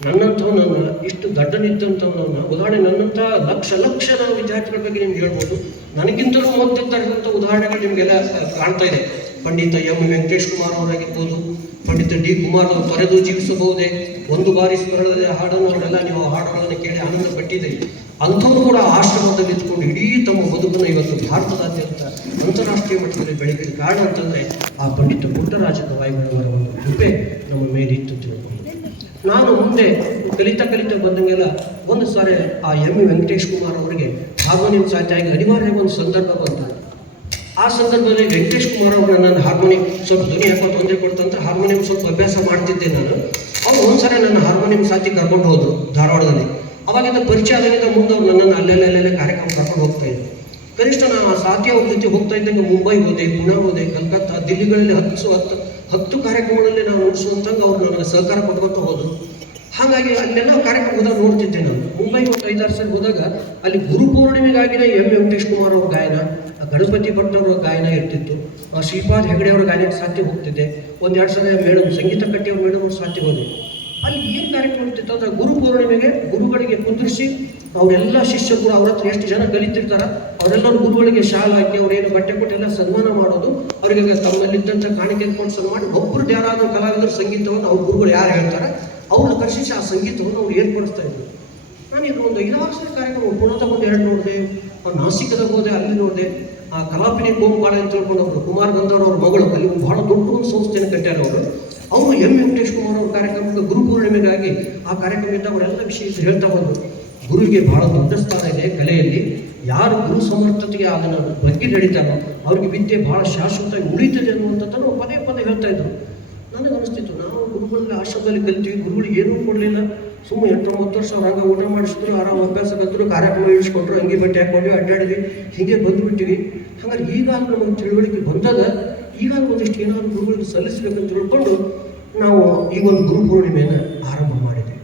ನನ್ನಂಥವನನ್ನು ಇಷ್ಟು ದಡ್ಡನಿದ್ದಂಥವನನ್ನು ಉದಾಹರಣೆ ನನ್ನಂಥ ಲಕ್ಷ ಲಕ್ಷ ನಾನು ವಿದ್ಯಾರ್ಥಿಗಳ ಬಗ್ಗೆ ನಿಮ್ಗೆ ಹೇಳ್ಬೋದು. ನನಗಿಂತಲೂ ಮೊದಲಿದ್ದಂಥ ಉದಾಹರಣೆಗಳು ನಿಮಗೆಲ್ಲ ಕಾಣ್ತಾ ಇದೆ. ಪಂಡಿತ ಎಂ ವೆಂಕಟೇಶ್ ಕುಮಾರ್ ಅವರಾಗಿರ್ಬೋದು ಪಂಡಿತ ಡಿ. ಕುಮಾರ್ ಅವರು ತೊರೆದು ಜೀವಿಸಬಹುದೇ? ಒಂದು ಬಾರಿ ಸ್ಮರಣದ ಹಾಡನ್ನು ಅವರೆಲ್ಲ ನೀವು ಹಾಡುಗಳನ್ನು ಕೇಳಿ ಆನಂದ ಪಟ್ಟಿದ್ದೀರಿ. ಅಂಥವ್ರು ಕೂಡ ಆಶ್ರಮದಲ್ಲಿ ಇದ್ಕೊಂಡು ಇಡೀ ತಮ್ಮ ಬದುಕನ್ನು ಇವತ್ತು ಭಾರತದಾದ್ಯಂತ ಅಂತಾರಾಷ್ಟ್ರೀಯ ಮಟ್ಟದಲ್ಲಿ ಬೆಳಕಿಗೆ ಕಾರಣ ಅಂತಂದರೆ ಆ ಪಂಡಿತ ಪುಟ್ಟರಾಜನ ವಾಯುಗಳವರ ಒಂದು ಕೃಪೆ ನಮ್ಮ ಮೇಲೆ ಇತ್ತು ತಿಳ್ಕೊಂಡು. ನಾನು ಮುಂದೆ ಕಲಿತಾ ಕಲಿತಾ ಬಂದಂಗೆಲ್ಲ ಒಂದು ಸಾರಿ ಆ ಎಂ ವೆಂಕಟೇಶ್ ಕುಮಾರ್ ಅವರಿಗೆ ಆಮಾನಿಯನ್ ಸಾಧ್ಯ ಆಗಿ ಅನಿವಾರ್ಯ ಒಂದು ಸಂದರ್ಭ ಬಂತು. ಆ ಸಂದರ್ಭದಲ್ಲಿ ವೆಂಕಟೇಶ್ ಕುಮಾರ್ ಅವರು ನನ್ನ ಹಾರ್ಮೋನಿಯಂ ಸ್ವಲ್ಪ ಧ್ವನಿ ಯಾಕೋ ತೊಂದರೆ ಕೊಡ್ತಂತ ಹಾರ್ಮೋನಿಯಂ ಸ್ವಲ್ಪ ಅಭ್ಯಾಸ ಮಾಡ್ತಿದ್ದೆ ನಾನು. ಅವ್ರು ಒಂದ್ಸರಿ ನನ್ನ ಹಾರ್ಮೋನಿಯಂ ಸಾತಿ ಕರ್ಕೊಂಡು ಹೋದ್ರು ಧಾರವಾಡದಲ್ಲಿ. ಅವಾಗಿಂದ ಪರಿಚಯ ಆದಾಗಿಂದ ಮುಂದೆ ಅವ್ರು ನನ್ನನ್ನು ಅಲ್ಲೆಲ್ಲ ಅಲ್ಲೆಲ್ಲ ಕಾರ್ಯಕ್ರಮ ಕರ್ಕೊಂಡು ಹೋಗ್ತಾ ಇದ್ರು. ಕನಿಷ್ಠ ನಾನು ಆ ಸಾಥಿ ಅವ್ರ ಜೊತೆ ಹೋಗ್ತಾ ಇದ್ದಂಗೆ ಮುಂಬೈ ಹೋದೆ, ಪುಣೆ ಹೋದೆ, ಕಲ್ಕತ್ತಾ, ದಿಲ್ಲಿಗಳಲ್ಲಿ ಹತ್ತು ಹತ್ತು ಹತ್ತು ಕಾರ್ಯಕ್ರಮಗಳಲ್ಲಿ ನಾನು ನೋಡಿಸುವಂತಂಗೆ ಅವ್ರು ನನಗೆ ಸಹಕಾರ ಕೊಟ್ಕೊತ ಹೋದ್ರು. ಹಾಗಾಗಿ ಅಲ್ಲೆಲ್ಲ ಕಾರ್ಯಕ್ರಮ ಹೋದಾಗ ನೋಡ್ತಿದ್ದೆ ನಾನು. ಸಲ ಹೋದಾಗ ಅಲ್ಲಿ ಗುರು ಪೌರ್ಣಿಮೆಗಾಗಿನೇ ಎಂ. ವೆಂಕಟೇಶ್ ಕುಮಾರ್ ಅವ್ರ ಗಾಯನ, ಗಣಪತಿ ಭಟ್ ಅವರ ಗಾಯನ ಇರ್ತಿತ್ತು. ಶ್ರೀಪಾದ್ ಹೆಗಡೆ ಅವರ ಗಾಯನಕ್ಕೆ ಸಾಧ್ಯ ಹೋಗ್ತಿದ್ದೆ ಒಂದು ಎರಡು ಸಲ ಮೇಡಮ್ ಸಂಗೀತ ಕಟ್ಟಿ ಅವ್ರ ಮೇಡಮ್ ಅವ್ರು ಸಾಧ್ಯ ಹೋದ್ರು. ಅಲ್ಲಿ ಏನು ಕಾರ್ಯಕ್ರಮ ಇರ್ತಿತ್ತು ಅಂದ್ರೆ ಗುರು ಪೂರ್ಣಿಮೆಗೆ ಗುರುಗಳಿಗೆ ಕುಂದಿರಿಸಿ ಅವರೆಲ್ಲ ಶಿಷ್ಯರು ಅವ್ರ ಹತ್ರ ಎಷ್ಟು ಜನ ಕಲಿತಿರ್ತಾರ ಅವರೆಲ್ಲರೂ ಗುರುಗಳಿಗೆ ಶಾಲ್ ಹಾಕಿ ಅವ್ರೇನು ಬಟ್ಟೆ ಕೊಟ್ಟು ಎಲ್ಲ ಸನ್ಮಾನ ಮಾಡೋದು ಅವರಿಗೆ ತಮ್ಮಲ್ಲಿದ್ದಂಥ ಕಾಣಿಕೆ ಸನ್ಮಾನ ಮಾಡಿ ಒಬ್ಬರು ಯಾರಾದರೂ ಕಲಾವಿದರು ಸಂಗೀತವನ್ನು ಅವ್ರ ಗುರುಗಳು ಯಾರು ಹೇಳ್ತಾರೆ ಅವ್ರನ್ನ ಕರ್ಷಿಸಿ ಆ ಸಂಗೀತವನ್ನು ಅವ್ರು ಏರ್ಪಡಿಸ್ತಾ ಇದ್ರು. ನಾನು ಇದು ಒಂದು ಐದಾರು ಸಲ ಕಾರ್ಯಕ್ರಮ ಪುಣದಾಗ ಒಂದು ಎರಡು ನೋಡಿದೆ ನಾಸಿಕದಾಗ ಹೋದೆ, ಅಲ್ಲಿ ನೋಡಿದೆ. ಆ ಕಲಾಪಿನಿ ಮಾಡ ಅಂತ ತಿಳ್ಕೊಂಡು ಅವರು ಕುಮಾರ್ ಗಂಧವ್ರ ಅವ್ರ ಮಗಳು, ಅಲ್ಲಿ ಬಹಳ ದೊಡ್ಡ ಒಂದು ಸಂಸ್ಥೆಯನ್ನು ಕಟ್ಟ್ಯಾರ ಅವರು. ಅವರು ಎಂ. ವೆಂಕಟೇಶ್ ಕುಮಾರ್ ಅವ್ರ ಕಾರ್ಯಕ್ರಮಕ್ಕೆ ಗುರು ಪೂರ್ಣಿಮೆಗಾಗಿ ಆ ಕಾರ್ಯಕ್ರಮದಿಂದ ಅವರೆಲ್ಲ ವಿಷಯ ಹೇಳ್ತಾ ಬಂದರು. ಗುರುವಿಗೆ ಬಹಳ ದೊಡ್ಡ ಸ್ಥಾನ ಇದೆ ಕಲೆಯಲ್ಲಿ. ಯಾರು ಗುರು ಸಮರ್ಥತೆಗೆ ಅದನ್ನು ಬಗ್ಗೆ ನಡೀತಾರೋ ಅವ್ರಿಗೆ ವಿದ್ಯೆ ಬಹಳ ಶಾಶ್ವತವಾಗಿ ಉಳಿತದೆ ಅನ್ನುವಂಥದ್ದನ್ನು ಪದೇ ಪದೇ ಹೇಳ್ತಾ ಇದ್ರು. ನನಗೆ ಅನಿಸ್ತಿತ್ತು, ನಾವು ಗುರುಗಳಲ್ಲಿ ಆಶ್ರಮದಲ್ಲಿ ಕಲ್ತೀವಿ, ಗುರುಗಳಿಗೆ ಏನೂ ಕೊಡಲಿಲ್ಲ. ಸುಮ್ಮನೆ ಎಂಟೊಂಬತ್ತು ವರ್ಷ ಹಂಗೆ ಊಟ ಮಾಡಿಸಿದ್ರು, ಆರಾಮ ಅಭ್ಯಾಸ ಕಲ್ತರು, ಕಾರ್ಯಕ್ರಮ ಇಳಿಸ್ಕೊಟ್ರು ಹಂಗೆ ಬಟ್ಟೆ ಹಾಕೊಂಡ್ವಿ ಅಡ್ಡಾಡಿದ್ವಿ, ಹೀಗೆ ಬಂದುಬಿಟ್ಟಿವಿ. ಹಾಗಾದ್ರೆ ಈಗಾಗಲೇ ನಮಗೆ ತಿಳುವಳಿಕೆ ಬಂದದ ಈಗ ಒಂದಿಷ್ಟು ಏನಾದರೂ ಗುರುಗಳಿಗೆ ಸಲ್ಲಿಸಬೇಕಂತ ತಿಳ್ಕೊಂಡು ನಾವು ಈ ಒಂದು ಗುರು ಪೂರ್ಣಿಮೆಯನ್ನು ಆರಂಭ ಮಾಡಿದ್ವಿ.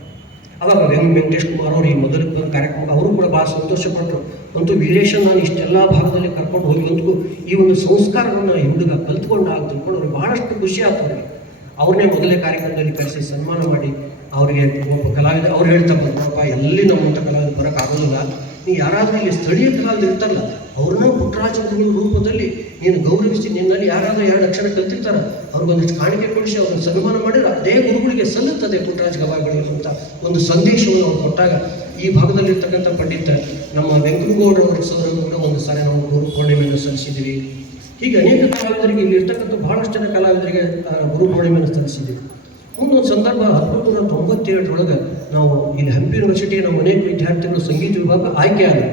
ಅವಾಗ ವೆಂ ವೆಂಕಟೇಶ್ ಕುಮಾರ್ ಅವರು ಈ ಮೊದಲ ಬಂದ ಕಾರ್ಯಕ್ರಮ, ಅವರು ಕೂಡ ಭಾಳ ಸಂತೋಷಪಟ್ಟರು ಅಂತೂ ವೀರೇಶನ್ ನಾನು ಇಷ್ಟೆಲ್ಲ ಭಾಗದಲ್ಲಿ ಕರ್ಕೊಂಡು ಹೋಗಿ ಬಂದು ಈ ಒಂದು ಸಂಸ್ಕಾರವನ್ನು ಈ ಹುಡುಗ ಕಲ್ತ್ಕೊಂಡು ಆಗ ತಿಳ್ಕೊಂಡು ಅವ್ರಿಗೆ ಭಾಳಷ್ಟು ಖುಷಿ ಆಗ್ತದೆ. ಅವ್ರನ್ನೇ ಮೊದಲೇ ಕಾರ್ಯಕ್ರಮದಲ್ಲಿ ಕರೆಸಿ ಸನ್ಮಾನ ಮಾಡಿ ಅವರಿಗೆ ಒಬ್ಬ ಕಲಾವಿದ, ಅವ್ರು ಹೇಳ್ತಾ ಬಂದ್ರಪ್ಪ ಎಲ್ಲಿ ನಮ್ಮಂಥ ಕಲಾವಿದ ಬರೋಕ್ಕಾಗೋದಿಲ್ಲ ನೀ ಯಾರಾದರೂ ಇಲ್ಲಿ ಸ್ಥಳೀಯ ಕಲಾವಿದ ಇರ್ತಾರಲ್ಲ, ಅವ್ರನ್ನ ಪುಟ್ಟರಾಜ ರೂಪದಲ್ಲಿ ನೀನು ಗೌರವಿಸಿ ನಿನ್ನಲ್ಲಿ ಯಾರಾದರೂ ಎರಡು ಅಕ್ಷರ ಕಲ್ತಿರ್ತಾರ, ಅವ್ರಿಗೊಂದಿಷ್ಟು ಕಾಣಿಕೆ ಕೊಡಿಸಿ ಅವ್ರನ್ನ ಸನ್ಮಾನ ಮಾಡಿದ್ರೆ ಅದೇ ಗುರುಗಳಿಗೆ ಸಲ್ಲುತ್ತದೆ ಪುಟ್ಟರಾಜ ಗವಾಯಿಗಳು ಅಂತ ಒಂದು ಸಂದೇಶವನ್ನು ಅವ್ರು ಕೊಟ್ಟಾಗ ಈ ಭಾಗದಲ್ಲಿರ್ತಕ್ಕಂಥ ಪಂಡಿತ ನಮ್ಮ ವೆಂಕಟಗೌಡರವರ ಅವರ ಕೂಡ ಒಂದು ಸಾರಿ ನಾವು ಗುರು ಪೂರ್ಣಿಮೆಯನ್ನು ಸಲ್ಲಿಸಿದ್ದೀವಿ ಹೀಗೆ ಅನೇಕ ಕಲಾವಿದರಿಗೆ ಇಲ್ಲಿರ್ತಕ್ಕಂಥ ಬಹಳಷ್ಟು ಜನ ಕಲಾವಿದರಿಗೆ ಗುರು ಪೂರ್ಣಿಮೆಯನ್ನು ಸಲ್ಲಿಸಿದ್ದೀವಿ ಮುಂದೊಂದು ಸಂದರ್ಭ ಹತ್ತೊಂಬತ್ತು ತೊಂಬತ್ತೇಳರೊಳಗೆ ನಾವು ಇಲ್ಲಿ ಹಂಪಿ ಯೂನಿವರ್ಸಿಟಿಯ ನಮ್ಮ ಅನೇಕ ವಿದ್ಯಾರ್ಥಿಗಳು ಸಂಗೀತ ವಿಭಾಗ ಆಯ್ಕೆ ಆದರು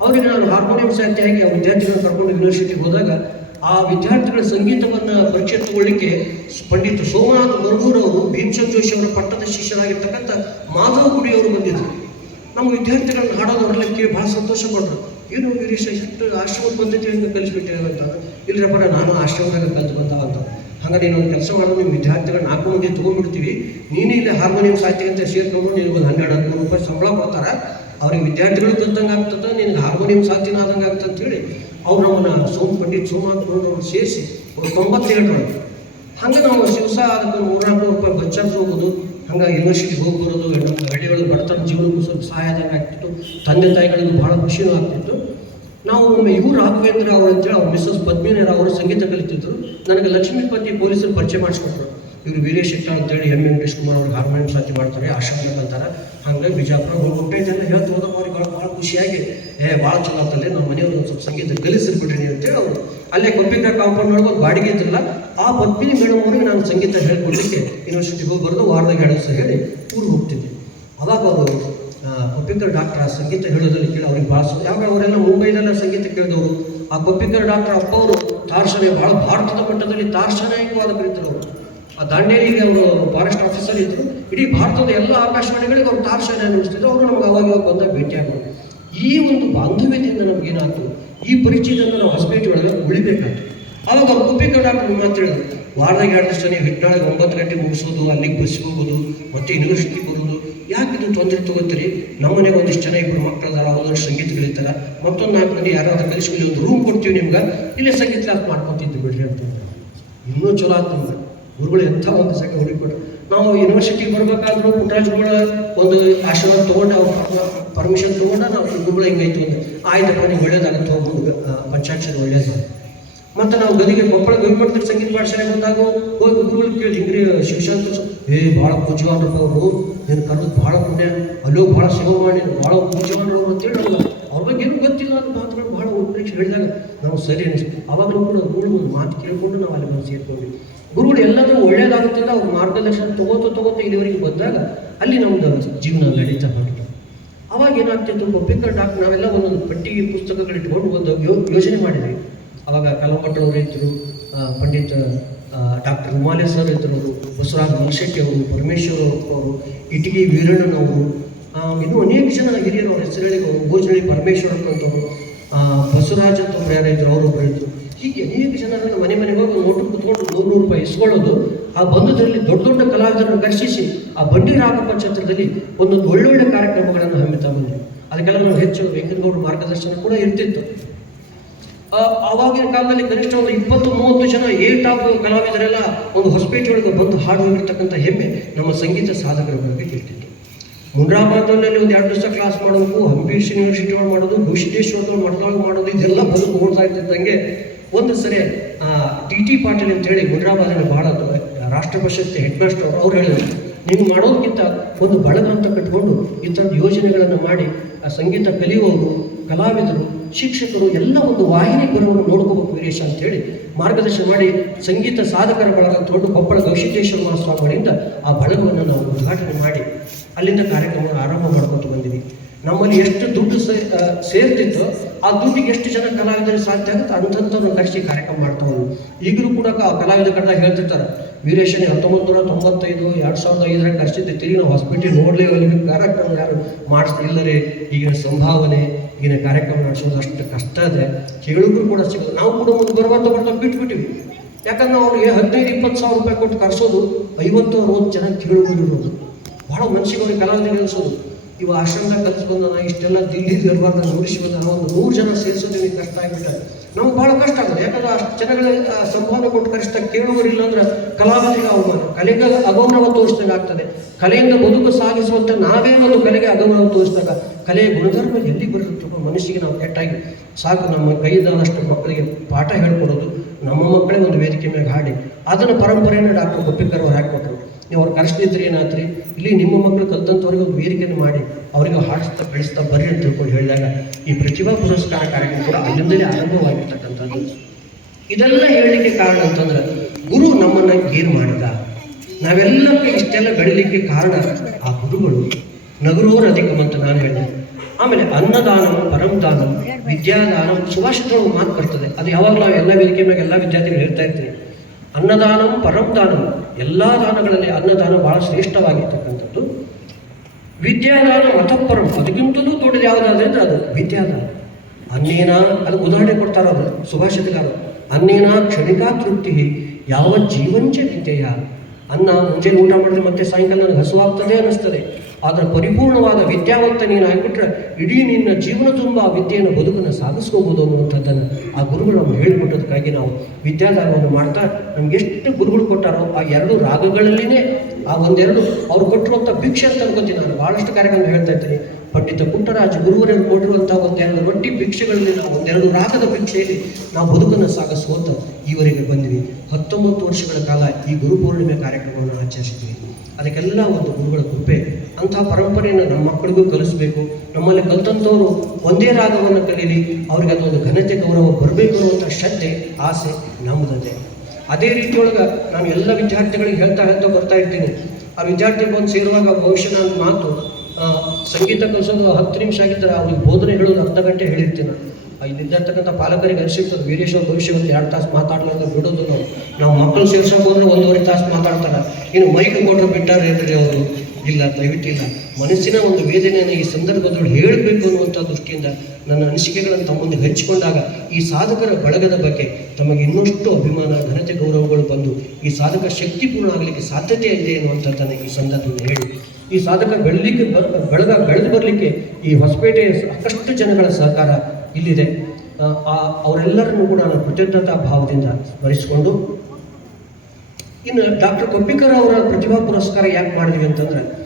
ಅವರಿಗೆ ನಾನು ಹಾರ್ಮೋನಿಯಂ ಸಾಹಿತ್ಯಾಗಿ ಆ ವಿದ್ಯಾರ್ಥಿಗಳನ್ನು ಕರ್ಕೊಂಡು ಯೂನಿವರ್ಸಿಟಿಗೆ ಹೋದಾಗ ಆ ವಿದ್ಯಾರ್ಥಿಗಳ ಸಂಗೀತವನ್ನು ಪರಿಚಯ ತಗೊಳ್ಳಿಕ್ಕೆ ಪಂಡಿತ ಸೋಮನಾಥ್ ಮರಡೂರ್ ಅವರು ಭೀಮಚಂದ್ ಜೋಶಿ ಅವರ, ಪಟ್ಟದ ಶಿಷ್ಯರಾಗಿರ್ತಕ್ಕಂಥ ಮಾಧವ ಗುಡಿ ಅವರು ಬಂದಿದ್ದರು ನಮ್ಮ ವಿದ್ಯಾರ್ಥಿಗಳನ್ನ ಹಾಡೋದವರೆಲ್ಲ ಕೇಳಿ ಭಾಳ ಸಂತೋಷ ಪಟ್ರು. ಏನು ಇಷ್ಟು ಆಶ್ರಮದ ಪದ್ಧತಿ ಹೆಂಗೆ ಕಲಿಸ್ಬಿಟ್ಟೆ? ಅಂತ. ಇಲ್ಲರಪ್ಪ ನಾನು ಆಶ್ರಮದಾಗ ಕಲಿತು ಬಂದ ಹಂಗಾರೆ ಇನ್ನೊಂದು ಕೆಲಸ ಮಾಡೋದು ನಿಮ್ಮ ವಿದ್ಯಾರ್ಥಿಗಳು ನಾಲ್ಕು ಮಂದಿ ತೊಗೊಂಡ್ಬಿಡ್ತೀವಿ. ನೀನೇ ಇಲ್ಲಿ ಹಾರ್ಮೋನಿಯಂ ಸಾಹಿತ್ಯ ಅಂತ ಸೇರ್ಕೊಂಡು ನಿನಗೆ ಒಂದು ಹನ್ನೆರಡು, ಹದಿಮೂರು ರೂಪಾಯಿ ಸಂಬಳ ಕೊಡ್ತಾರೆ. ಅವ್ರಿಗೆ ವಿದ್ಯಾರ್ಥಿಗಳು ಕಲ್ತಂಗೆ ಆಗ್ತದೆ, ನಿನಗೆ ಹಾರ್ಮೋನಿಯಂ ಸಾಧ್ಯನ ಆದಂಗೆ ಆಗ್ತದೆ ಅಂತೇಳಿ ಅವ್ರು ನಮ್ಮನ್ನು ಸೋಮ್ ಪಂಡಿತ್ ಸೋಮನಾಥ್ ಸೇರಿಸಿ ಒಂದು ತೊಂಬತ್ತೇಳರೊಳಗೆ ಹಂಗೆ ನಾವು ಶಿವಸ ಅದಕ್ಕೆ ಮೂರ್ನಾಲ್ಕು ರೂಪಾಯಿ ಬಚ್ಚಾರ್ಜ್ ಹೋಗೋದು ಹಂಗೆ ಯೂನಿವರ್ಸಿಟಿಗೆ ಹೋಗಿ ಬರೋದು ನಮ್ಮ ಬಡತನ ಜೀವನಕ್ಕೂ ಸ್ವಲ್ಪ ಸಹಾಯ ಆಗ್ತಿತ್ತು. ತಂದೆ ತಾಯಿಗಳಿಗೂ ಭಾಳ ಖುಷಿಯೂ ಆಗ್ತಿತ್ತು. ನಾವು ಒಮ್ಮೆ ಇವ್ರು ರಾಘವೇಂದ್ರ ಅವರು ಅಂತೇಳಿ ಅವ್ರ ಮಿಸ್ಸಸ್ ಪದ್ಮಿನೇರ ಅವರು ಸಂಗೀತ ಕಲಿತಿದ್ರು. ನನಗೆ ಲಕ್ಷ್ಮೀಪತಿ ಪೊಲೀಸರು ಪರಿಚಯ ಮಾಡಿಸ್ಕೊಟ್ರು. ಇವರು ವೀರೇಶ್ ಶೆಟ್ಟ ಅಂತೇಳಿ ಎಂ ವೆಂಕಟೇಶ್ ಕುಮಾರ್ ಅವ್ರಿಗೆ ಹಾರ್ಮೋನಿಯಂ ಸಾಧ್ಯ ಮಾಡ್ತಾರೆ ಆಶ್ರಮದಾಗ ಅಂತಾರೆ ಹಂಗಾಗಿ ಬಿಜಾಪುರ ಹೋಗ್ಬಿಟ್ಟೆ ಇದೆಲ್ಲ ಹೇಳ್ತು ಅವ್ರಿಗೆ ಭಾಳ ಭಾಳ ಖುಷಿಯಾಗಿ. ಏ ಭಾಳ ಚಲೋ ಆಗ್ತದೆ ನಮ್ಮ ಮನೆಯವ್ರು ಒಂದು ಸ್ವಲ್ಪ ಸಂಗೀತ ಕಲಿಸಿರ್ಬಿಟ್ರಿ ಅಂತೇಳಿ ಅವರು. ಅಲ್ಲೇ ಕೊಪ್ಪಿಕ ಕಾಂಪೌಂಡ್ ಒಳಗೆ ಒಂದು ಬಾಡಿಗೆ ಇದ್ರಲ್ಲ ಆ ಪದ್ಮಿನಿ ಮೇಡಮ್ ಅವರಿಗೆ ನಾನು ಸಂಗೀತ ಹೇಳ್ಕೊಡ್ಲಿಕ್ಕೆ ಯೂನಿವರ್ಸಿಟಿಗೆ ಹೋಗಿ ಬರೋದು ವಾರದಾಗ ಎರಡು ದಿವಸ ಹೇಳಿ ಊರು ಹೋಗ್ತಿದ್ದೆ ಅವಾಗ ಅವರು ಕೊಪ್ಪಿಕರ್ ಡಾಕ್ಟರ್ ಸಂಗೀತ ಹೇಳೋದ್ರಲ್ಲಿ ಕೇಳಿ ಅವ್ರಿಗೆ ಭಾಳ ಯಾವಾಗ ಅವರೆಲ್ಲ ಮುಂಬೈಲೆಲ್ಲ ಸಂಗೀತ ಕೇಳಿದವರು. ಆ ಕೊಪ್ಪಿಕರ್ ಡಾಕ್ಟರ್ ಅಪ್ಪ ಅವರು ತಾರ್ಶನೆ ಭಾಳ ಭಾರತದ ಮಟ್ಟದಲ್ಲಿ ತಾರ್ಶನಾಯಕವಾದ ಕರೀತಾರೆ ಅವರು. ಆ ದಾಂಡೇಲಿಗೆ ಅವರು ಫಾರೆಸ್ಟ್ ಆಫೀಸರ್ ಇದ್ದರು ಇಡೀ ಭಾರತದ ಎಲ್ಲ ಆಕಾಶವಾಣಿಗಳಿಗೆ ಅವರು ತಾರ್ಶನೆ ಅನ್ನಿಸ್ತಿದ್ರು ಅವರು ನಮ್ಗೆ ಅವಾಗ ಇವಾಗ ಬಂದಾಗ ಭೇಟಿಯಾಗೋರು ಈ ಒಂದು ಬಾಂಧವ್ಯದಿಂದ ನಮಗೇನಾಯ್ತು ಈ ಪರಿಚಯದಿಂದ ನಾವು ಹೊಸಪೇಟೆ ಒಳಗೆ ಉಳಿಬೇಕಾಯ್ತು. ಅವಾಗ ಅವ್ರು ಕೊಪ್ಪಿಕರ್ ಡಾಕ್ಟರ್ ಮಾತು ಹೇಳಿದ್ರು. ವಾರದಾಗ ಎರಡು ದಿವಸ ನೀವು ಹಿಟ್ನಾಳಿಗೆ ಒಂಬತ್ತು ಗಂಟೆಗೆ ಮುಗಿಸೋದು, ಅಲ್ಲಿಗೆ ಬಸ್ಸಿಗೆ ಹೋಗೋದು, ಮತ್ತೆ ಯೂನಿವರ್ಸಿಟಿ ಬರೋದು ಯಾಕೆ ಇದು ತೊಂದರೆ ತಗೋತೀರಿ ನಮ್ಮ ಮನೆಗೆ ಒಂದಿಷ್ಟು ಜನ ಇಬ್ಬರು ಮಕ್ಕಳು ಅದಾರ ಒಂದಷ್ಟು ಸಂಗೀತ ಕಲಿತಾರ. ಮತ್ತೊಂದು ನಾಲ್ಕು ಮಂದಿ ಯಾರಾದ್ರೂ ಕಲಿಸ್ಕೊಳ್ಳಿ, ಒಂದು ರೂಮ್ ಕೊಡ್ತೀವಿ ನಿಮ್ಗೆ. ಇಲ್ಲೇ ಸಂಗೀತ ಕ್ಲಾಸ್ ಮಾಡ್ಕೊತಿದ್ದು ಬಿಡ್ರಿ ಅಂತ ಇನ್ನೂ ಚಲೋ ಆಯ್ತು ನಮ್ಗೆ. ಗುರುಗಳು, ಎಂಥ ಒಂದು ಸಂಘ ಹುಡುಕೊಟ್ರು ನಾವು ಯೂನಿವರ್ಸಿಟಿಗೆ ಬರ್ಬೇಕಾದ್ರೂ ಪುಟ್ಟರಾಜುಗಳ ಒಂದು ಆಶೀರ್ವಾದ ತೊಗೊಂಡು ಅವ್ರ ಪರ್ಮಿಷನ್ ತೊಗೊಂಡು ನಾವು ಗುರುಗಳು ಹಿಂಗೈತು ಅಂದ್ರೆ ಆಯ್ತಪ್ಪ ನಿಮ್ಗೆ ಒಳ್ಳೇದಾಗುತ್ತೆ ಪಂಚಾಕ್ಷರ ಒಳ್ಳೇದು. ಮತ್ತೆ ನಾವು ಗದಿಗೆ ಕೊಪ್ಪಳ ಗವಿಮಠದ ಸಂಗೀತ ಪಾಠಶಾಲೆ ಬಂದಾಗ ಹೋಗಿ ಗುರುಗಳು ಕೇಳಿ, ಹಿಂಗ್ರಿ ಸ- ಏ ಭಾಳ ಪೂಜ್ಯವಾನ್ರಪ್ಪ ಅವರು. ನೀನು ಕರೆದು ಭಾಳ ಪುಣ್ಯ. ಅಲ್ಲೋ ಭಾಳ ಸೇವೆ ಮಾಡಿ ಭಾಳ ಪೂಜ್ಯವಾನ್ರು ಅವರು ಅಂತ ಹೇಳಲ್ಲ ಅವ್ರ ಬಗ್ಗೆ ಏನು ಗೊತ್ತಿಲ್ಲ ಅಂತ ಮಾತುಗಳು ಭಾಳ ಉತ್ಪ್ರೇಕ್ಷೆ ಹೇಳಿದಾಗ ನಾವು ಸರಿ ಅನಿಸ್ತು. ಅವಾಗಲೂ ಕೂಡ ಗುರುಗಳು ಮಾತು ಕೇಳಿಕೊಂಡು ನಾವು ಅಲ್ಲಿ ಬಂದು ಸೇರ್ಕೊಂಡ್ವಿ. ಗುರುಗಳು ಎಲ್ಲದೂ ಒಳ್ಳೇದಾಗುತ್ತೆ ಅಂತ ಅವ್ರ ಮಾರ್ಗದರ್ಶನ ತಗೋತ ತಗೋತ ಇಲ್ಲಿವರೆಗೆ ಬಂದಾಗ ಅಲ್ಲಿ ನಮ್ದು ಜೀವನ ನಡೀತಾ ಬಂತು. ಅವಾಗ ಏನಾಗ್ತಿತ್ತು ಒಪ್ಪಿಕರ್ ಡಾಕ್ಟರ್ ನಾವೆಲ್ಲ ಒಂದೊಂದು ಪಟ್ಟಿಗೆ ಪುಸ್ತಕಗಳು ಇಟ್ಕೊಂಡು ಒಂದು ಯೋಚನೆ ಮಾಡಿದ್ವಿ. ಅವಾಗ ಕಲಂಪಟ್ಟವರು ಇದ್ದರು ಪಂಡಿತ್ ಡಾಕ್ಟರ್ ಉಮಾಲೆ ಸರ್ ಇದ್ದರು ಅವರು ಬಸವರಾಜ್ ಮಲ್ಶೆಟ್ಟಿ ಅವರು, ಪರಮೇಶ್ವರ ಅವರು ಇಟಗಿ ವೀರಣ್ಣನವರು ಇನ್ನೂ ಅನೇಕ ಜನ ಹಿರಿಯರು ಅವ್ರ ಹೆಸರು ಹೇಳಿ ಭೋಜನಳ್ಳಿ ಪರಮೇಶ್ವರ್ ಅಂತವರು ಬಸವರಾಜ್ ಅಂತ ಯಾರೋ ಇದ್ರು ಅವರು ಒಬ್ರು ಇದ್ರು. ಹೀಗೆ ಅನೇಕ ಜನರನ್ನು ಮನೆ ಮನೆಗೆ ಹೋಗಿ ನೋಟು ಕುತ್ಕೊಂಡು ನೂರು ನೂರು ರೂಪಾಯಿ ಇಸ್ಕೊಳ್ಳೋದು, ಆ ಬಂಧುದರಲ್ಲಿ ದೊಡ್ಡ ದೊಡ್ಡ ಕಲಾವಿದರನ್ನು ಕರ್ಷಿಸಿ, ಆ ಬಂಡಿ ರಾಘಪ್ಪ ಛತ್ರದಲ್ಲಿ ಒಂದೊಂದು ಒಳ್ಳೊಳ್ಳೆ ಕಾರ್ಯಕ್ರಮಗಳನ್ನು ಹಮ್ಮಿತಾ ಬಂದಿದೆ ಅದಕ್ಕೆಲ್ಲ ನಾವು ಹೆಚ್ಚು ವೆಂಕಟಗೌಡ ಮಾರ್ಗದರ್ಶನ ಕೂಡ ಇರ್ತಿತ್ತು. ಆವಾಗಿನ ಕಾಲದಲ್ಲಿ ಕನಿಷ್ಠ ಒಂದು ಇಪ್ಪತ್ತು, ಮೂವತ್ತು ಜನ ಏ ಟಾಪ್ ಕಲಾವಿದರೆಲ್ಲ ಒಂದು ಹೊಸಪೇಟೆ ಒಳಗೆ ಬಂದು ಹಾಡು ಹೋಗಿರ್ತಕ್ಕಂಥ ಹೆಮ್ಮೆ ನಮ್ಮ ಸಂಗೀತ ಸಾಧಕರ ಬಗ್ಗೆ ಇರ್ತಿತ್ತು ಮುಂಡ್ರಾಬಾದ್ನಲ್ಲಿ ಒಂದು ಎರಡು ದಿವಸ ಕ್ಲಾಸ್ ಮಾಡೋದು ಹಂಪಿ ಯೂನಿವರ್ಸಿಟಿ ಒಳಗೆ ಮಾಡೋದು ಘೋಷಿತೇಶ್ವರದ ಮಠದೊಳಗೆ ಮಾಡೋದು, ಇದೆಲ್ಲ ಬದುಕು ಓಡ್ತಾ ಇದ್ದಂಗೆ ಒಂದು ಸರಿ ಟಿ ಟಿ ಪಾಟೀಲ್ ಅಂತೇಳಿ ಮುಂಡ್ರಾಬಾದಲ್ಲಿ ಭಾಳ ರಾಷ್ಟ್ರ ಪ್ರಶಸ್ತಿ ಹೆಡ್ ಮಾಸ್ಟರ್ ಅವರು, ಅವ್ರು ಹೇಳಿದ್ರು. ನೀವು ಮಾಡೋದಕ್ಕಿಂತ ಒಂದು ಬಳಗ ಅಂತ ಕಟ್ಕೊಂಡು ಇಂಥದ್ದು ಯೋಜನೆಗಳನ್ನು ಮಾಡಿ, ಆ ಸಂಗೀತ ಕಲಿಯುವವರು, ಕಲಾವಿದರು ಶಿಕ್ಷಕರು ಎಲ್ಲ ಒಂದು ವಾಹಿನಿ ಬರೋವನ್ನು ನೋಡ್ಕೋಬೇಕು ವೀರೇಶ ಅಂತೇಳಿ ಮಾರ್ಗದರ್ಶನ ಮಾಡಿ ಸಂಗೀತ ಸಾಧಕರ ಬಳಗ ಅಂತ ದೊಡ್ಡ ಕೊಪ್ಪಳ ಗೌಶಿತೇಶ್ವರ ಮಹಾಸ್ವಾಮಿಗಳಿಂದ ಆ ಬಳಗವನ್ನು ನಾವು ಉದ್ಘಾಟನೆ ಮಾಡಿ ಅಲ್ಲಿಂದ ಕಾರ್ಯಕ್ರಮ ಆರಂಭ ಮಾಡ್ಕೊತ ಬಂದಿವಿ. ನಮ್ಮಲ್ಲಿ ಎಷ್ಟು ದುಡ್ಡು ಸೇರ್ತಿತ್ತು ಆ, ದುಡ್ಡಿಗೆ ಎಷ್ಟು ಜನ ಕಲಾವಿದರು ಸಾಧ್ಯ ಆಗುತ್ತೆ ಅಂಥವ್ರನ್ನ ಕರೆಸಿ ಕಾರ್ಯಕ್ರಮ ಮಾಡ್ತಾ ಹೋದ್ರು ಈಗಲೂ ಕೂಡ ಆ ಕಲಾವಿದ ಕಡೆ ಹೇಳ್ತಿರ್ತಾರೆ ವೀರೇಶನಿ ಹತ್ತೊಂಬತ್ತು ನೂರ ತೊಂಬತ್ತೈದು ಎರಡು ಸಾವಿರದ ಐದರಾಗ ಕರ್ಸಿದ್ದೆ ತಿರುಗಿ ನಾವು ಹಾಸ್ಪಿಟಲ್ ನೋಡಲೇ ಕಾರ್ಯಕ್ರಮ ಯಾರು ಮಾಡಿಸ್ತಿಲ್ಲರೆ ಈಗಿನ ಸಂಭಾವನೆ ಈಗಿನ ಕಾರ್ಯಕ್ರಮ ನಡೆಸೋದು ಅಷ್ಟು ಕಷ್ಟ ಇದೆ. ಕೇಳಿದ್ರು ಕೂಡ ಸಿಗೋದು ನಾವು ಕೂಡ ಒಂದು ಬರುವಂತ ಬರ್ತಾ ಬಿಟ್ಬಿಟ್ಟಿವಿ. ಯಾಕಂದ್ರೆ ಅವ್ರಿಗೆ ಹದಿನೈದು, ಇಪ್ಪತ್ತು ಸಾವಿರ ರೂಪಾಯಿ ಕೊಟ್ಟು ಕರೆಸೋದು, ಐವತ್ತು, ಅರವತ್ತು ಜನ ಕೇಳಿರೋದು ಭಾಳ ಮನಸ್ಸಿಗೆ ಅವ್ರಿಗೆ ಕಲಾವಿದರಿಗೆ ಅನಿಸೋದು ಇವ ಆಶ್ರಮದಾಗ ಕಲಿಸ್ಬಂದ ನಾ ಇಷ್ಟೆಲ್ಲ ದಿಲ್ಲಿ ಇರಬಾರ್ದು ನೋಡಿಸಿ ಬಂದ ನಾವು ಒಂದು ನೂರು ಜನ ಸೇರಿಸೋದು ಕಷ್ಟ ಆಗಿಬಿಟ್ಟ. ನಮ್ಗೆ ಭಾಳ ಕಷ್ಟ ಆಗುತ್ತೆ. ಯಾಕಂದ್ರೆ ಅಷ್ಟು ಜನಗಳ ಸಂಭವನ ಕೊಟ್ಟು ಕರೆಸ್ತಾ ಕೇಳುವರಿಲ್ಲ ಅಂದ್ರೆ ಕಲಾವಿದರಿಗೆ ಕಲೆಗೆ ಅಗೌರವ ತೋರಿಸಿದಾಗ ಆಗ್ತದೆ ಕಲೆಯಿಂದ ಬದುಕು ಸಾಗಿಸುವಂತ ನಾವೇ ಒಂದು ಕಲೆಗೆ ಅಗೌರವ ತೋರಿಸಿದಾಗ ಕಲೆಯ ಗುಣಧರ್ಮ ಎಲ್ಲಿ ಬರುತ್ತೆ ಮನಸ್ಸಿಗೆ ನಾವು ಕೆಟ್ಟಾಗಿ ಸಾಕು, ನಮ್ಮ ಕೈದಾದಷ್ಟು ಮಕ್ಕಳಿಗೆ ಪಾಠ ಹೇಳ್ಕೊಡೋದು, ನಮ್ಮ ಮಕ್ಕಳೇ ಒಂದು ವೇದಿಕೆ ಮೇಲೆ ಹಾಡಿ, ಅದನ್ನು ಪರಂಪರೆಯನ್ನು ಡಾಕ್ಟರ್ ಗೊಪ್ಪಿಕರ್ ಅವ್ರು ಹಾಕಿಕೊಟ್ರು. ನೀವು ಅವ್ರು ಕರೆಸ್ತಿದ್ರೆ ಏನಾತ್ರಿ? ಇಲ್ಲಿ ನಿಮ್ಮ ಮಕ್ಕಳು ಕಲ್ತಂಥವ್ರಿಗೆ ಒಂದು ವೇದಿಕೆಯನ್ನು ಮಾಡಿ, ಅವರಿಗೆ ಹಾಡಿಸ್ತಾ ಬೆಳೆಸ್ತಾ ಬರ್ರಿ ಅಂತ ತಿಳ್ಕೊಂಡು ಹೇಳಿದಾಗ ಈ ಪ್ರತಿಭಾ ಪುರಸ್ಕಾರ ಕಾರ್ಯಕ್ರಮ ಕೂಡ ಅಲ್ಲಿಂದಲೇ ಆರಂಭವಾಗಿರ್ತಕ್ಕಂಥದ್ದು. ಇದೆಲ್ಲ ಹೇಳಲಿಕ್ಕೆ ಕಾರಣ ಅಂತಂದ್ರೆ, ಗುರು ನಮ್ಮನ್ನ ಏನು ಮಾಡಿದ? ನಾವೆಲ್ಲಕ್ಕೆ ಇಷ್ಟೆಲ್ಲ ಬೆಳಿಲಿಕ್ಕೆ ಕಾರಣ ಆ ಗುರುಗಳು ನಗರೋರ್ ಅಧಿಕಮಂತ ಅಂತ ನಾನು ಹೇಳಿದೆ. ಆಮೇಲೆ ಅನ್ನದಾನಂ, ಪರಂದಾನಂ, ವಿದ್ಯಾದಾನಂ ಸುಭಾಷಿತಗಳು ಮಾತು ಬರ್ತದೆ. ಅದು ಯಾವಾಗ ನಾವು ಎಲ್ಲ ವೇದಿಕೆ ಮೇಲೆ ಎಲ್ಲ ವಿದ್ಯಾರ್ಥಿಗಳು ಹೇಳ್ತಾ ಇರ್ತೀವಿ. ಅನ್ನದಾನಂ, ಪರಂದಾನಂ ಎಲ್ಲ ದಾನಗಳಲ್ಲಿ ಅನ್ನದಾನ ಬಹಳ ಶ್ರೇಷ್ಠವಾಗಿರ್ತಕ್ಕಂಥದ್ದು. ವಿದ್ಯಾದಾನ ಮತಪರಂ ಅದಕ್ಕಿಂತಲೂ ದೊಡ್ಡದು ಯಾವುದಾದ್ರೆ ಅಂದ್ರೆ ಅದು? ವಿದ್ಯಾದಾನ. ಅನ್ನೇನ, ಅದು ಉದಾಹರಣೆ ಕೊಡ್ತಾರ ಅವರು ಸುಭಾಷಿತಗಾರರು ಅನ್ನೇನ ಕ್ಷಣಿಕಾ ತೃಪ್ತಿ ಯಾವ ಜೀವಂಚ ವಿದ್ಯೆಯ ಅನ್ನ ಮುಂಜಾನೆ ಊಟ ಮಾಡಿದ್ರೆ ಮತ್ತೆ ಸಾಯಂಕಾಲ ನನಗೆ ಹಸುವಾಗ್ತದೆ ಅನ್ನಿಸ್ತದೆ. ಆದರೆ ಪರಿಪೂರ್ಣವಾದ ವಿದ್ಯಾವಂತ ನೀನು ಆಗಿಬಿಟ್ರೆ ಇಡೀ ನಿನ್ನ ಜೀವನ ತುಂಬ ಆ ವಿದ್ಯೆಯನ್ನು ಬದುಕನ್ನು ಸಾಗಿಸ್ಕೋಬೋದು ಅನ್ನುವಂಥದ್ದನ್ನು ಆ ಗುರುಗಳು ನಮ್ಗೆ ಹೇಳಿಕೊಟ್ಟದಕ್ಕಾಗಿ ನಾವು ವಿದ್ಯಾದಾನವನ್ನು ಮಾಡ್ತಾ ನಮ್ಗೆ ಎಷ್ಟು ಗುರುಗಳು ಕೊಟ್ಟಾರೋ ಆ ಎರಡು ರಾಗಗಳಲ್ಲಿನೇ ಆ ಒಂದೆರಡು ಅವ್ರು ಕೊಟ್ಟಿರುವಂಥ ಭಿಕ್ಷೆ ಅಂತ ಅನ್ಕೋತೀನಿ ನಾನು. ಭಾಳಷ್ಟು ಕಾರ್ಯಕ್ರಮ ಹೇಳ್ತಾ ಇರ್ತೀನಿ. ಪಂಡಿತ ಪುಟ್ಟರಾಜ ಗುರುವರನ್ನು ಕೊಟ್ಟಿರುವಂತಹ ಒಂದೆರಡು ರೊಟ್ಟಿ ಭಿಕ್ಷೆಗಳಲ್ಲಿ ನಾವು ಒಂದೆರಡು ರಾಗದ ಭಿಕ್ಷೆಯಲ್ಲಿ ನಾವು ಬದುಕನ್ನು ಸಾಗಿಸುವಂತ ಈವರೆಗೆ ಬಂದ್ವಿ. ಹತ್ತೊಂಬತ್ತು ವರ್ಷಗಳ ಕಾಲ ಈ ಗುರು ಪೂರ್ಣಿಮೆ ಕಾರ್ಯಕ್ರಮವನ್ನು ಆಚರಿಸಿದ್ವಿ. ಅದಕ್ಕೆಲ್ಲ ಒಂದು ಗುರುಗಳ ಕೃಪೆ. ಅಂತಹ ಪರಂಪರೆಯನ್ನು ನಮ್ಮ ಮಕ್ಕಳಿಗೂ ಕಲಿಸಬೇಕು. ನಮ್ಮಲ್ಲಿ ಕಲ್ತಂಥವರು ಒಂದೇ ರಾಗವನ್ನು ಕಲೀಲಿ ಅವ್ರಿಗೆ ಅದೊಂದು ಘನತೆ, ಗೌರವ ಬರಬೇಕು ಅನ್ನುವಂಥ ಶ್ರದ್ಧೆ, ಆಸೆ ನಮ್ಮದದೆ ಅದೇ ರೀತಿಯೊಳಗೆ ನಾನು ಎಲ್ಲ ವಿದ್ಯಾರ್ಥಿಗಳಿಗೆ ಹೇಳ್ತಾ ಹೇಳ್ತಾ ಬರ್ತಾ ಇರ್ತೀನಿ. ಆ ವಿದ್ಯಾರ್ಥಿ ಬಂದು ಸೇರುವಾಗ ಬಹುಶಃ ಮಾತು ಸಂಗೀತ ಕಲಿಸೋದು ಹತ್ತು ನಿಮಿಷ ಆಗಿದ್ದರೆ ಅವ್ರಿಗೆ ಬೋಧನೆ ಹೇಳೋದು ಅರ್ಧ ಗಂಟೆ ಹೇಳಿರ್ತೀನಿ ನಾನು ಇಲ್ಲಿರ್ತಕ್ಕಂಥ ಪಾಲಕರಿಗೆ ಅನಿಸಿರ್ತದೆ ವೀರೇಶ್ ಅವ್ರ ಒಂದು ಎರಡು ತಾಸು ಮಾತಾಡ್ಲಾರ್ದು ಬಿಡೋದು ನಾವು. ನಾವು ಮಕ್ಕಳು ಸೇರ್ಸೋಕೆ ಹೋದ್ರೆ ಒಂದೂವರೆ ತಾಸು ಮಾತಾಡ್ತಾರೆ. ಇನ್ನು ಮೈಕ್ ಕೊಟ್ಟರು ಬಿಟ್ಟಾರೆ ಏನ್ರಿ ಅವರು. ಇಲ್ಲ, ದಯವಿಟ್ಟಿಲ್ಲ. ಮನಸ್ಸಿನ ಒಂದು ವೇದನೆಯನ್ನು ಈ ಸಂದರ್ಭದಲ್ಲಿ ಹೇಳಬೇಕು ಅನ್ನುವಂಥ ದೃಷ್ಟಿಯಿಂದ ನನ್ನ ಅನಿಸಿಕೆಗಳನ್ನು ತಮ್ಮೊಂದು ಮುಂದೆ ಹಂಚಿಕೊಂಡಾಗ ಈ ಸಾಧಕರ ಬಳಗದ ಬಗ್ಗೆ ತಮಗೆ ಇನ್ನಷ್ಟು ಅಭಿಮಾನ, ಘನತೆ, ಗೌರವಗಳು ಬಂದು ಈ ಸಾಧಕ ಶಕ್ತಿಪೂರ್ಣ ಆಗಲಿಕ್ಕೆ ಸಾಧ್ಯತೆ ಇದೆ ಅನ್ನುವಂಥದ್ದನ್ನು ಈ ಸಂದರ್ಭದಲ್ಲಿ ಹೇಳಿ. ಈ ಸಾಧಕ ಬೆಳಲಿಕ್ಕೆ ಬೆಳೆದ ಬೆಳೆದು ಬರಲಿಕ್ಕೆ ಈ ಹೊಸಪೇಟೆ ಸಾಕಷ್ಟು ಜನಗಳ ಸಹಕಾರ ಇಲ್ಲಿದೆ. ಆ, ಆ ಅವರೆಲ್ಲರನ್ನು ಕೂಡ ನಾನು ಕೃತಜ್ಞತಾ ಭಾವದಿಂದ ಸ್ಮರಿಸಿಕೊಂಡು ಇನ್ನು ಡಾಕ್ಟರ್ ಕೊಪ್ಪಿಕರ್ ಅವರ ಪ್ರತಿಭಾ ಪುರಸ್ಕಾರ ಯಾಕೆ ಮಾಡಿದ್ವಿ ಅಂತಂದ್ರೆ